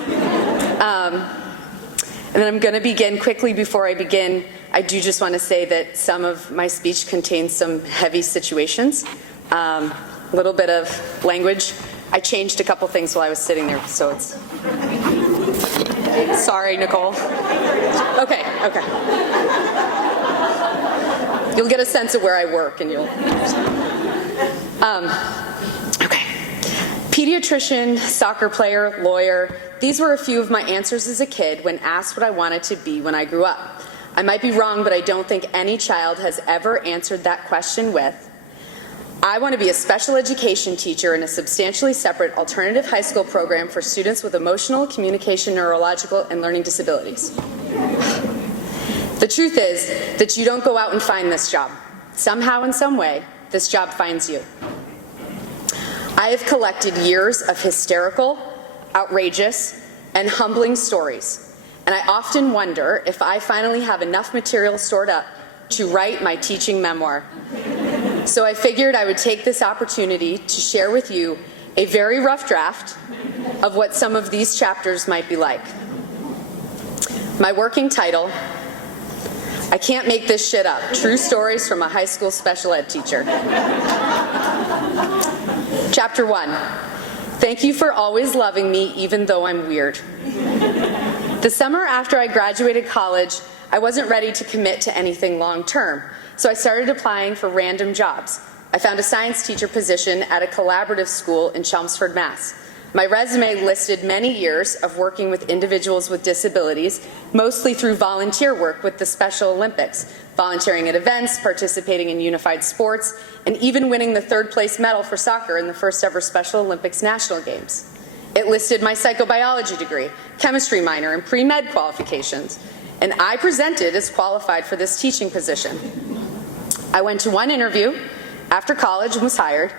And then I'm going to begin quickly. Before I begin, I do just want to say that some of my speech contains some heavy situations, a little bit of language. I changed a couple things while I was sitting there, so it's... Sorry, Nicole. Okay. You'll get a sense of where I work, and you'll... Okay. Pediatrician, soccer player, lawyer. These were a few of my answers as a kid when asked what I wanted to be when I grew up. I might be wrong, but I don't think any child has ever answered that question with, I want to be a special education teacher in a substantially separate alternative high school program for students with emotional, communication, neurological, and learning disabilities. The truth is that you don't go out and find this job. Somehow, in some way, this job finds you. I have collected years of hysterical, outrageous, and humbling stories. And I often wonder if I finally have enough material stored up to write my teaching memoir. So I figured I would take this opportunity to share with you a very rough draft of what some of these chapters might be like. My working title, I Can't Make This Shit Up, True Stories from a High School Special Ed Teacher. Chapter 1, Thank you for always loving me even though I'm weird. The summer after I graduated college, I wasn't ready to commit to anything long-term, so I started applying for random jobs. I found a science teacher position at a collaborative school in Chelmsford, Mass. My resume listed many years of working with individuals with disabilities, mostly through volunteer work with the Special Olympics, volunteering at events, participating in unified sports, and even winning the third-place medal for soccer in the first ever Special Olympics National Games. It listed my psychobiology degree, chemistry minor, and pre-med qualifications, and I presented as qualified for this teaching position. I went to one interview after college and was hired.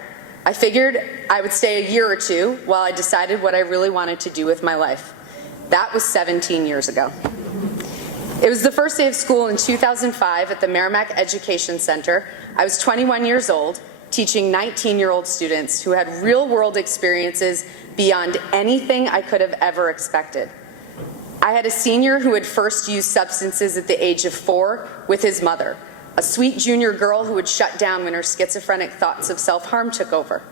I figured I would stay a year or two while I decided what I really wanted to do with my life. That was 17 years ago. It was the first day of school in 2005 at the Merrimack Education Center. I was 21 years old, teaching 19-year-old students who had real-world experiences beyond anything I could have ever expected. I had a senior who had first used substances at the age of 4 with his mother, a sweet junior girl who would shut down when her schizophrenic thoughts of self-harm took over,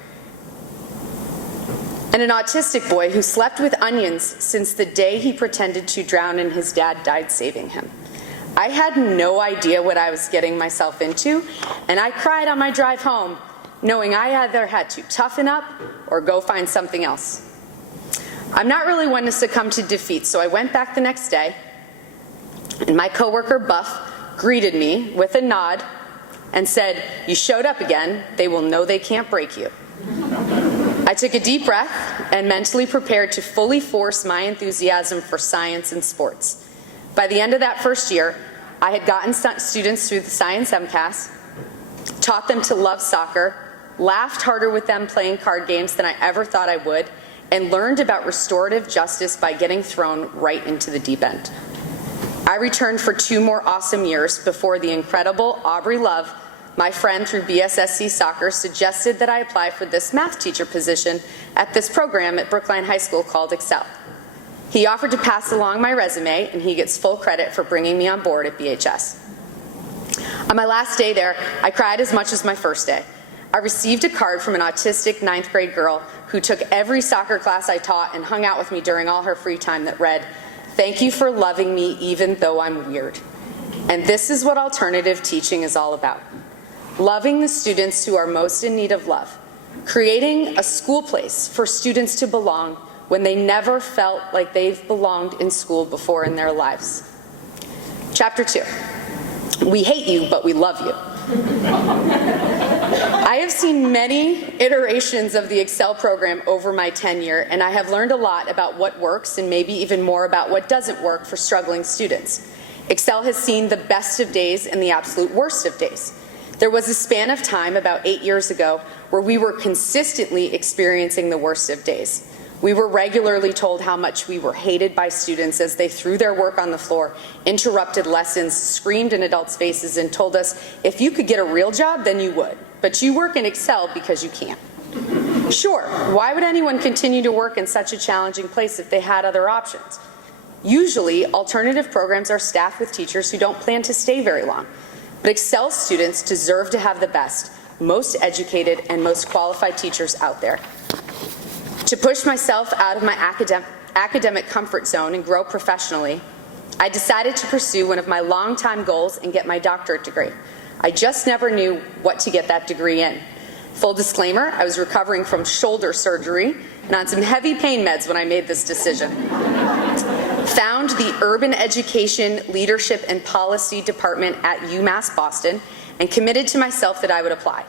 and an autistic boy who slept with onions since the day he pretended to drown and his dad died saving him. I had no idea what I was getting myself into, and I cried on my drive home, knowing I either had to toughen up or go find something else. I'm not really one to succumb to defeat, so I went back the next day, and my coworker Buff greeted me with a nod and said, "You showed up again. They will know they can't break you." I took a deep breath and mentally prepared to fully force my enthusiasm for science and sports. By the end of that first year, I had gotten students through the Science MCAS, taught them to love soccer, laughed harder with them playing card games than I ever thought I would, and learned about restorative justice by getting thrown right into the deep end. I returned for 2 more awesome years before the incredible Aubrey Love, my friend through BSSC Soccer, suggested that I apply for this math teacher position at this program at Brookline High School called Excel. He offered to pass along my resume, and he gets full credit for bringing me on board at BHS. On my last day there, I cried as much as my first day. I received a card from an autistic 9th grade girl who took every soccer class I taught and hung out with me during all her free time that read, "Thank you for loving me even though I'm weird." And this is what alternative teaching is all about. Loving the students who are most in need of love. Creating a school place for students to belong when they never felt like they've belonged in school before in their lives. Chapter 2. We hate you, but we love you. I have seen many iterations of the Excel program over my tenure, and I have learned a lot about what works and maybe even more about what doesn't work for struggling students. Excel has seen the best of days and the absolute worst of days. There was a span of time about 8 years ago where we were consistently experiencing the worst of days. We were regularly told how much we were hated by students as they threw their work on the floor, interrupted lessons, screamed in adults' faces, and told us, if you could get a real job, then you would. But you work in Excel because you can't. Sure, why would anyone continue to work in such a challenging place if they had other options? Usually, alternative programs are staffed with teachers who don't plan to stay very long. But Excel students deserve to have the best, most educated, and most qualified teachers out there. To push myself out of my academic comfort zone and grow professionally, I decided to pursue one of my longtime goals and get my doctorate degree. I just never knew what to get that degree in. Full disclaimer, I was recovering from shoulder surgery and on some heavy pain meds when I made this decision. Found the Urban Education Leadership and Policy Department at UMass Boston and committed to myself that I would apply.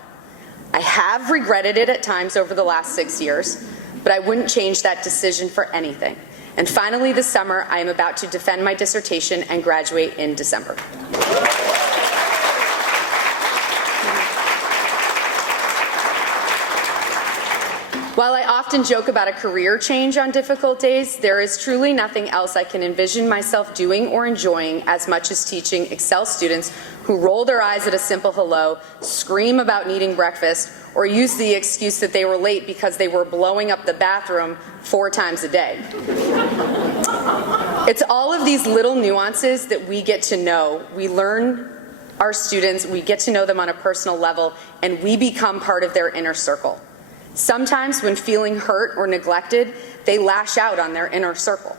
I have regretted it at times over the last 6 years, but I wouldn't change that decision for anything. And finally this summer, I am about to defend my dissertation and graduate in December. While I often joke about a career change on difficult days, there is truly nothing else I can envision myself doing or enjoying as much as teaching Excel students who roll their eyes at a simple hello, scream about needing breakfast, or use the excuse that they were late because they were blowing up the bathroom 4 times a day. It's all of these little nuances that we get to know. We learn our students, we get to know them on a personal level, and we become part of their inner circle. Sometimes when feeling hurt or neglected, they lash out on their inner circle.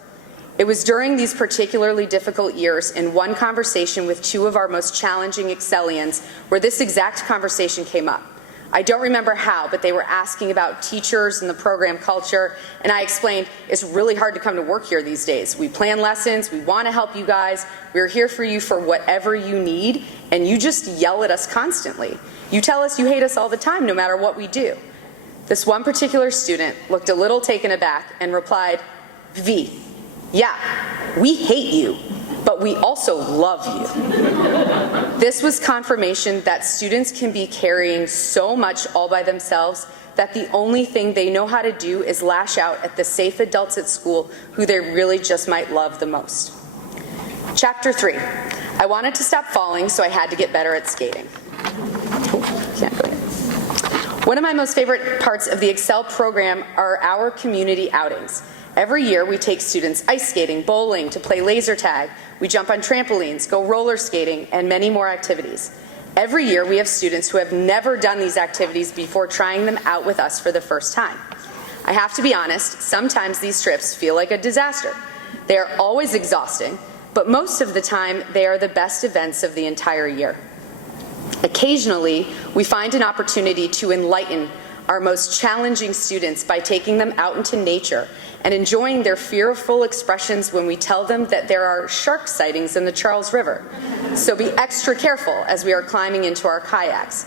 It was during these particularly difficult years in one conversation with 2 of our most challenging Excellians where this exact conversation came up. I don't remember how, but they were asking about teachers and the program culture, and I explained, it's really hard to come to work here these days. We plan lessons, we want to help you guys, we're here for you for whatever you need, and you just yell at us constantly. You tell us you hate us all the time, no matter what we do. This one particular student looked a little taken aback and replied, "V, yeah, we hate you, but we also love you." This was confirmation that students can be carrying so much all by themselves that the only thing they know how to do is lash out at the safe adults at school who they really just might love the most. Chapter 3. I wanted to stop falling, so I had to get better at skating. Can't go yet. One of my most favorite parts of the Excel program are our community outings. Every year we take students ice skating, bowling, to play laser tag. We jump on trampolines, go roller skating, and many more activities. Every year we have students who have never done these activities before trying them out with us for the first time. I have to be honest, sometimes these trips feel like a disaster. They are always exhausting, but most of the time they are the best events of the entire year. Occasionally, we find an opportunity to enlighten our most challenging students by taking them out into nature and enjoying their fearful expressions when we tell them that there are shark sightings in the Charles River. So be extra careful as we are climbing into our kayaks.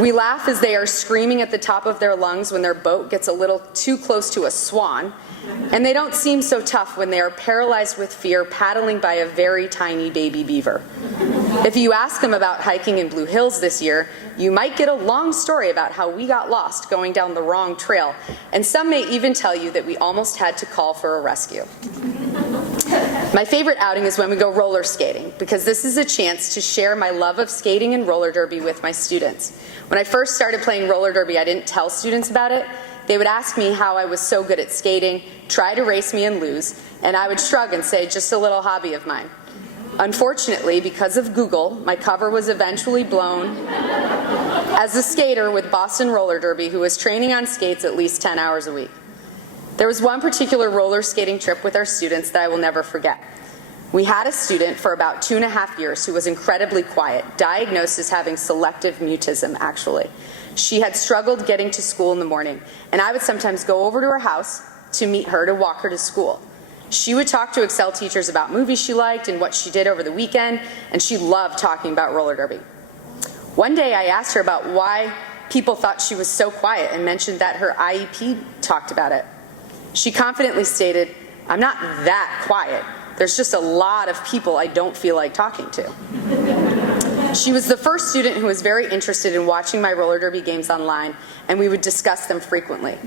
We laugh as they are screaming at the top of their lungs when their boat gets a little too close to a swan, and they don't seem so tough when they are paralyzed with fear paddling by a very tiny baby beaver. If you ask them about hiking in Blue Hills this year, you might get a long story about how we got lost going down the wrong trail, and some may even tell you that we almost had to call for a rescue. My favorite outing is when we go roller skating, because this is a chance to share my love of skating and roller derby with my students. When I first started playing roller derby, I didn't tell students about it. They would ask me how I was so good at skating, try to race me and lose, and I would shrug and say, just a little hobby of mine. Unfortunately, because of Google, my cover was eventually blown as a skater with Boston Roller Derby who was training on skates at least 10 hours a week. There was one particular roller skating trip with our students that I will never forget. We had a student for about 2.5 years who was incredibly quiet, diagnosed as having selective mutism, actually. She had struggled getting to school in the morning, and I would sometimes go over to her house to meet her to walk her to school. She would talk to Excel teachers about movies she liked and what she did over the weekend, and she loved talking about roller derby. One day I asked her about why people thought she was so quiet and mentioned that her IEP talked about it. She confidently stated, "I'm not that quiet. There's just a lot of people I don't feel like talking to." She was the first student who was very interested in watching my roller derby games online, and we would discuss them frequently.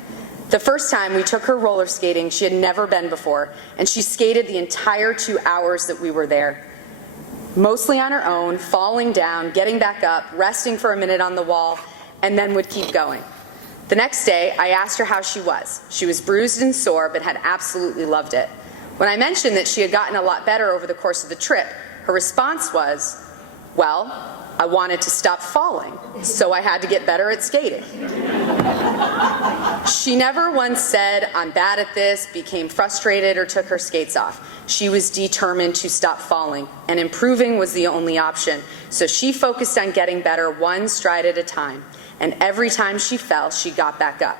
The first time we took her roller skating, she had never been before, and she skated the entire 2 hours that we were there. Mostly on her own, falling down, getting back up, resting for a minute on the wall, and then would keep going. The next day, I asked her how she was. She was bruised and sore, but had absolutely loved it. When I mentioned that she had gotten a lot better over the course of the trip, her response was, "Well, I wanted to stop falling, so I had to get better at skating." She never once said, "I'm bad at this," became frustrated, or took her skates off. She was determined to stop falling, and improving was the only option. So she focused on getting better one stride at a time, and every time she fell, she got back up.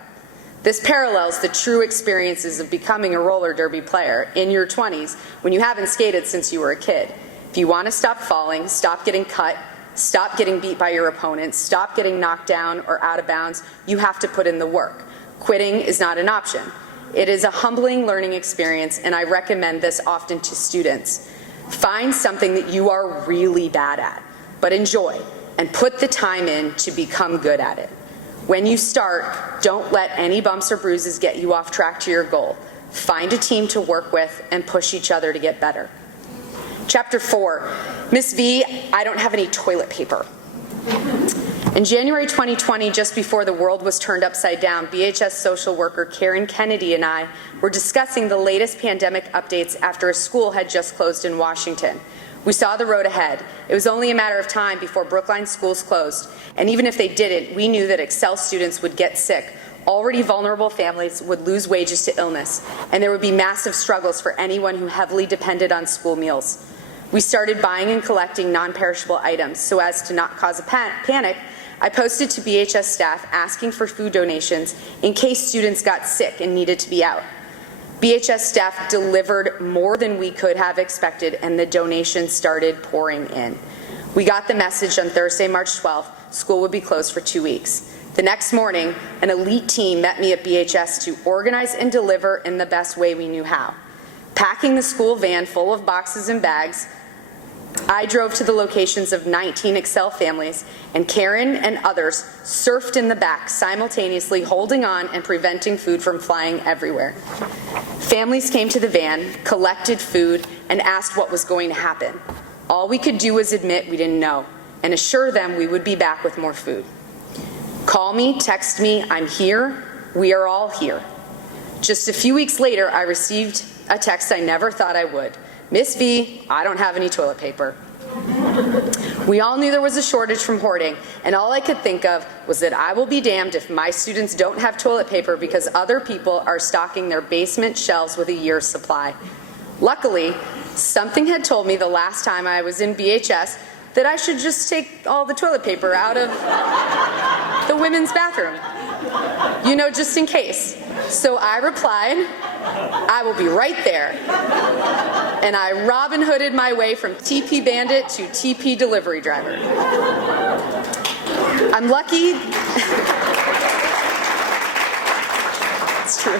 This parallels the true experiences of becoming a roller derby player in your 20s when you haven't skated since you were a kid. If you want to stop falling, stop getting cut, stop getting beat by your opponents, stop getting knocked down or out of bounds, you have to put in the work. Quitting is not an option. It is a humbling learning experience, and I recommend this often to students. Find something that you are really bad at, but enjoy, and put the time in to become good at it. When you start, don't let any bumps or bruises get you off track to your goal. Find a team to work with and push each other to get better. Chapter 4, Miss V, I don't have any toilet paper. In January 2020, just before the world was turned upside down, BHS social worker Karen Kennedy and I were discussing the latest pandemic updates after a school had just closed in Washington. We saw the road ahead. It was only a matter of time before Brookline schools closed, and even if they didn't, we knew that Excel students would get sick. Already vulnerable families would lose wages to illness, and there would be massive struggles for anyone who heavily depended on school meals. We started buying and collecting non-perishable items so as to not cause a panic. I posted to BHS staff asking for food donations in case students got sick and needed to be out. BHS staff delivered more than we could have expected, and the donations started pouring in. We got the message on Thursday, March 12th, school would be closed for 2 weeks. The next morning, an elite team met me at BHS to organize and deliver in the best way we knew how. Packing the school van full of boxes and bags, I drove to the locations of 19 Excel families, and Karen and others surfed in the back, simultaneously holding on and preventing food from flying everywhere. Families came to the van, collected food, and asked what was going to happen. All we could do was admit we didn't know, and assure them we would be back with more food. Call me, text me, I'm here, we are all here. Just a few weeks later, I received a text I never thought I would. Miss V, I don't have any toilet paper. We all knew there was a shortage from hoarding, and all I could think of was that I will be damned if my students don't have toilet paper because other people are stocking their basement shelves with a year's supply. Luckily, something had told me the last time I was in BHS that I should just take all the toilet paper out of the women's bathroom. You know, just in case. So I replied, I will be right there. And I Robin Hooded my way from TP Bandit to TP delivery driver. I'm lucky. It's true.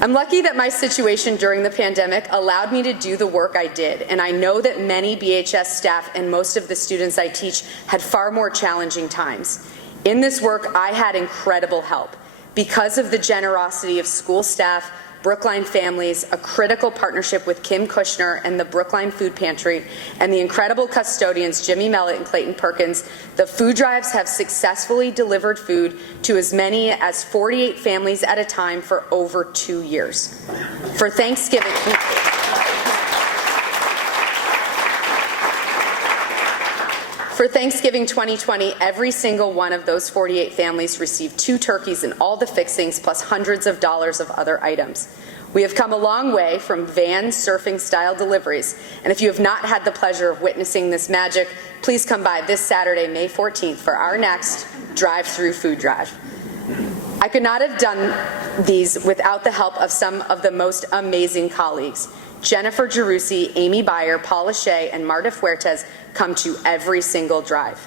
I'm lucky that my situation during the pandemic allowed me to do the work I did, and I know that many BHS staff and most of the students I teach had far more challenging times. In this work, I had incredible help. Because of the generosity of school staff, Brookline families, a critical partnership with Kim Kushner and the Brookline Food Pantry, and the incredible custodians Jimmy Mellett and Clayton Perkins, the food drives have successfully delivered food to as many as 48 families at a time for over 2 years. For Thanksgiving, For Thanksgiving 2020, every single one of those 48 families received 2 turkeys and all the fixings plus hundreds of dollars of other items. We have come a long way from van surfing style deliveries, and if you have not had the pleasure of witnessing this magic, please come by this Saturday, May 14th for our next drive-through food drive. I could not have done these without the help of some of the most amazing colleagues. Jennifer Gerusi, Amy Meyer, Paula Shea, and Marta Fuertes come to every single drive.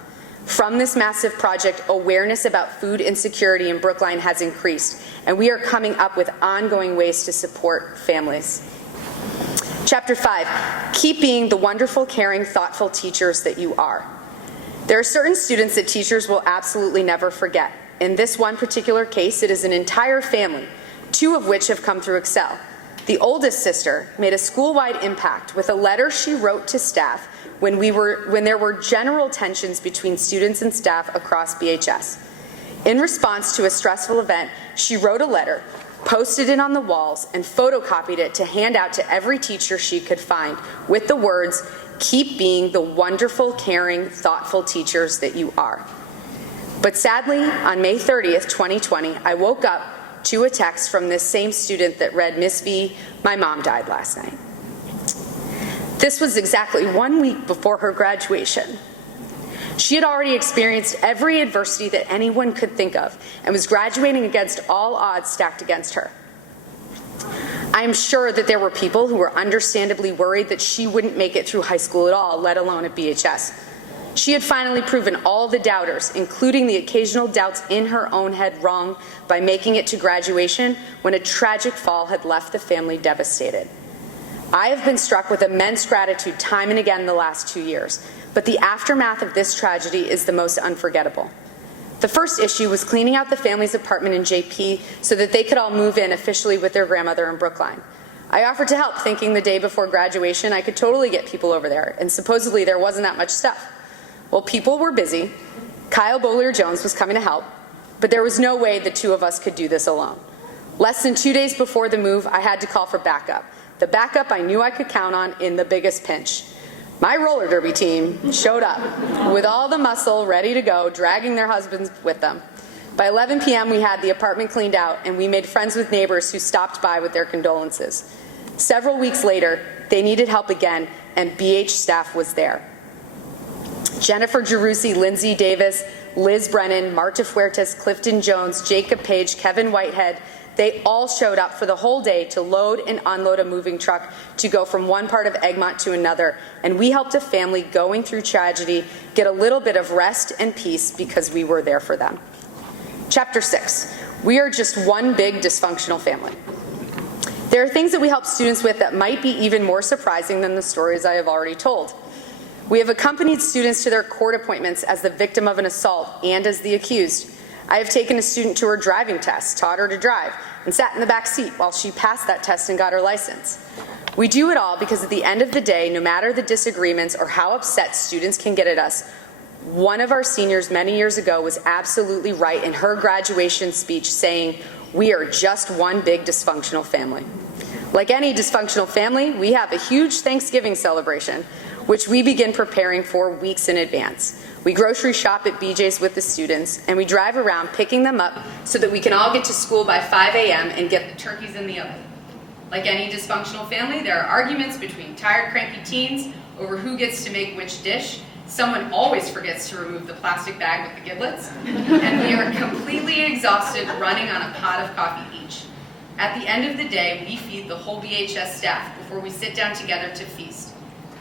From this massive project, awareness about food insecurity in Brookline has increased, and we are coming up with ongoing ways to support families. Chapter 5, keep being the wonderful, caring, thoughtful teachers that you are. There are certain students that teachers will absolutely never forget. In this one particular case, it is an entire family, 2 of which have come through Excel. The oldest sister made a school-wide impact with a letter she wrote to staff when there were general tensions between students and staff across BHS. In response to a stressful event, she wrote a letter, posted it on the walls, and photocopied it to hand out to every teacher she could find with the words, "Keep being the wonderful, caring, thoughtful teachers that you are." But sadly, on May 30th, 2020, I woke up to a text from this same student that read, "Miss V, my mom died last night." This was exactly 1 week before her graduation. She had already experienced every adversity that anyone could think of and was graduating against all odds stacked against her. I am sure that there were people who were understandably worried that she wouldn't make it through high school at all, let alone at BHS. She had finally proven all the doubters, including the occasional doubts in her own head, wrong by making it to graduation when a tragic fall had left the family devastated. I have been struck with immense gratitude time and again the last 2 years, but the aftermath of this tragedy is the most unforgettable. The first issue was cleaning out the family's apartment in JP so that they could all move in officially with their grandmother in Brookline. I offered to help, thinking the day before graduation I could totally get people over there, and supposedly there wasn't that much stuff. Well, people were busy. Kyle Bowler-Jones was coming to help, but there was no way the 2 of us could do this alone. Less than 2 days before the move, I had to call for backup. The backup I knew I could count on in the biggest pinch. My roller derby team showed up with all the muscle ready to go, dragging their husbands with them. By 11 p.m., we had the apartment cleaned out, and we made friends with neighbors who stopped by with their condolences. Several weeks later, they needed help again, and BH staff was there. Jennifer Gerusi, Lindsay Davis, Liz Brennan, Marta Fuertes, Clifton Jones, Jacob Page, Kevin Whitehead, they all showed up for the whole day to load and unload a moving truck to go from one part of Egmont to another, and we helped a family going through tragedy get a little bit of rest and peace because we were there for them. Chapter 6, we are just one big dysfunctional family. There are things that we help students with that might be even more surprising than the stories I have already told. We have accompanied students to their court appointments as the victim of an assault and as the accused. I have taken a student to her driving test, taught her to drive, and sat in the back seat while she passed that test and got her license. We do it all because at the end of the day, no matter the disagreements or how upset students can get at us, one of our seniors many years ago was absolutely right in her graduation speech saying, "We are just one big dysfunctional family." Like any dysfunctional family, we have a huge Thanksgiving celebration, which we begin preparing for weeks in advance. We grocery shop at BJ's with the students, and we drive around picking them up so that we can all get to school by 5 a.m. and get the turkeys in the oven. Like any dysfunctional family, there are arguments between tired, cranky teens over who gets to make which dish. Someone always forgets to remove the plastic bag with the giblets, and we are completely exhausted running on a pot of coffee each. At the end of the day, we feed the whole BHS staff before we sit down together to feast.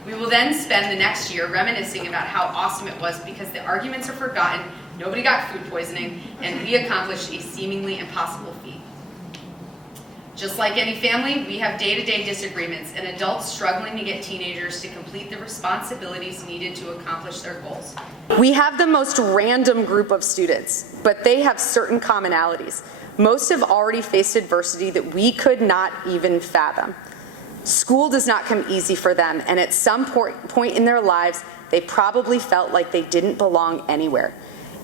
We will then spend the next year reminiscing about how awesome it was because the arguments are forgotten, nobody got food poisoning, and we accomplished a seemingly impossible feat. Just like any family, we have day-to-day disagreements and adults struggling to get teenagers to complete the responsibilities needed to accomplish their goals. We have the most random group of students, but they have certain commonalities. Most have already faced adversity that we could not even fathom. School does not come easy for them, and at some point in their lives, they probably felt like they didn't belong anywhere.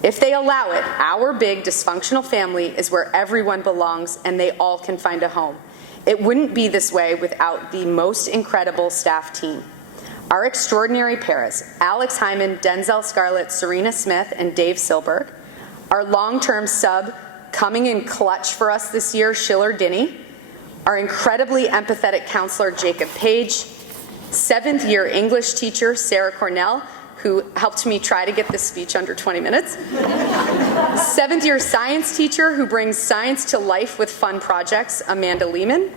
If they allow it, our big dysfunctional family is where everyone belongs and they all can find a home. It wouldn't be this way without the most incredible staff team. Our extraordinary pairs, Alex Hyman, Denzel Scarlett, Serena Smith, and Dave Silberg. Our long-term sub coming in clutch for us this year, Schiller Dinney. Our incredibly empathetic counselor, Jacob Page. 7th year English teacher, Sarah Cornell, who helped me try to get this speech under 20 minutes. 7th year science teacher who brings science to life with fun projects, Amanda Lehman.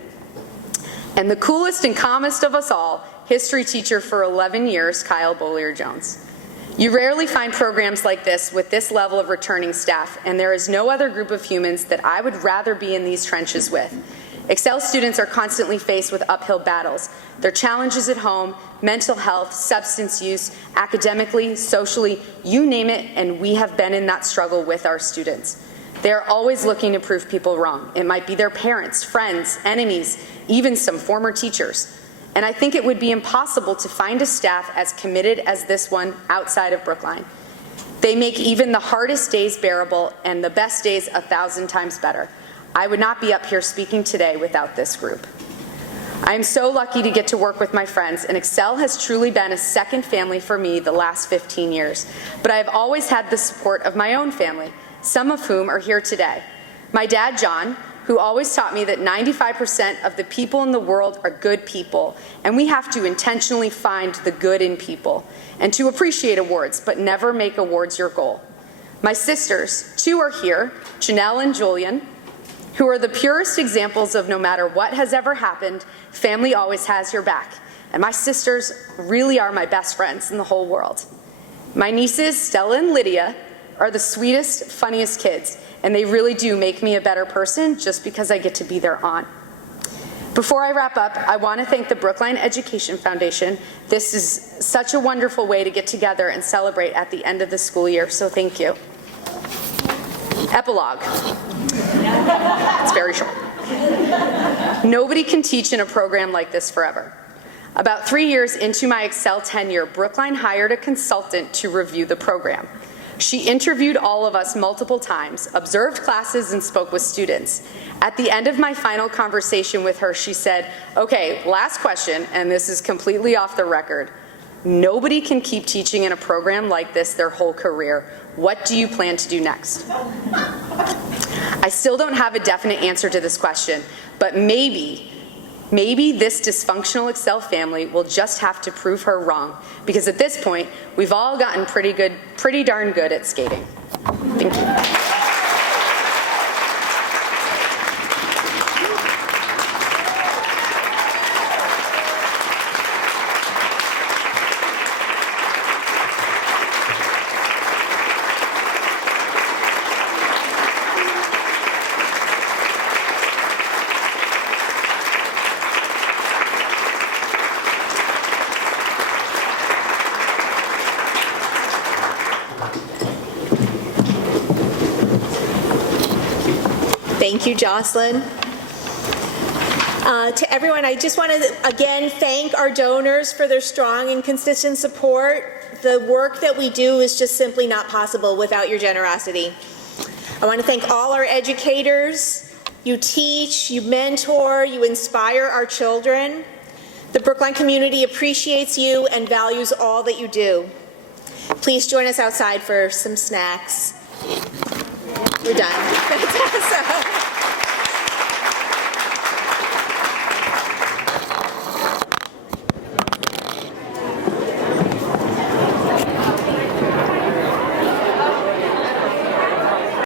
And the coolest and calmest of us all, history teacher for 11 years, Kyle Bollier-Jones. You rarely find programs like this with this level of returning staff, and there is no other group of humans that I would rather be in these trenches with. Excel students are constantly faced with uphill battles. Their challenges at home, mental health, substance use, academically, socially, you name it, and we have been in that struggle with our students. They are always looking to prove people wrong. It might be their parents, friends, enemies, even some former teachers. And I think it would be impossible to find a staff as committed as this one outside of Brookline. They make even the hardest days bearable and the best days 1,000 times better. I would not be up here speaking today without this group. I am so lucky to get to work with my friends, and Excel has truly been a second family for me the last 15 years. But I have always had the support of my own family, some of whom are here today. My dad, John, who always taught me that 95% of the people in the world are good people, and we have to intentionally find the good in people, and to appreciate awards, but never make awards your goal. My sisters, 2 are here, Janelle and Julian, who are the purest examples of no matter what has ever happened, family always has your back. And my sisters really are my best friends in the whole world. My nieces, Stella and Lydia, are the sweetest, funniest kids, and they really do make me a better person just because I get to be their aunt. Before I wrap up, I want to thank the Brookline Education Foundation. This is such a wonderful way to get together and celebrate at the end of the school year, so thank you. Epilogue. It's very short. Nobody can teach in a program like this forever. About 3 years into my Excel tenure, Brookline hired a consultant to review the program. She interviewed all of us multiple times, observed classes, and spoke with students. At the end of my final conversation with her, she said, "Okay, last question, and this is completely off the record. Nobody can keep teaching in a program like this their whole career. What do you plan to do next?" I still don't have a definite answer to this question, but maybe this dysfunctional Excel family will just have to prove her wrong, because at this point, we've all gotten pretty darn good at skating. Thank you. Thank you, Jocelyn. To everyone, I just want to again thank our donors for their strong and consistent support. The work that we do is just simply not possible without your generosity. I want to thank all our educators. You teach, you mentor, you inspire our children. The Brookline community appreciates you and values all that you do. Please join us outside for some snacks. We're done. That's awesome.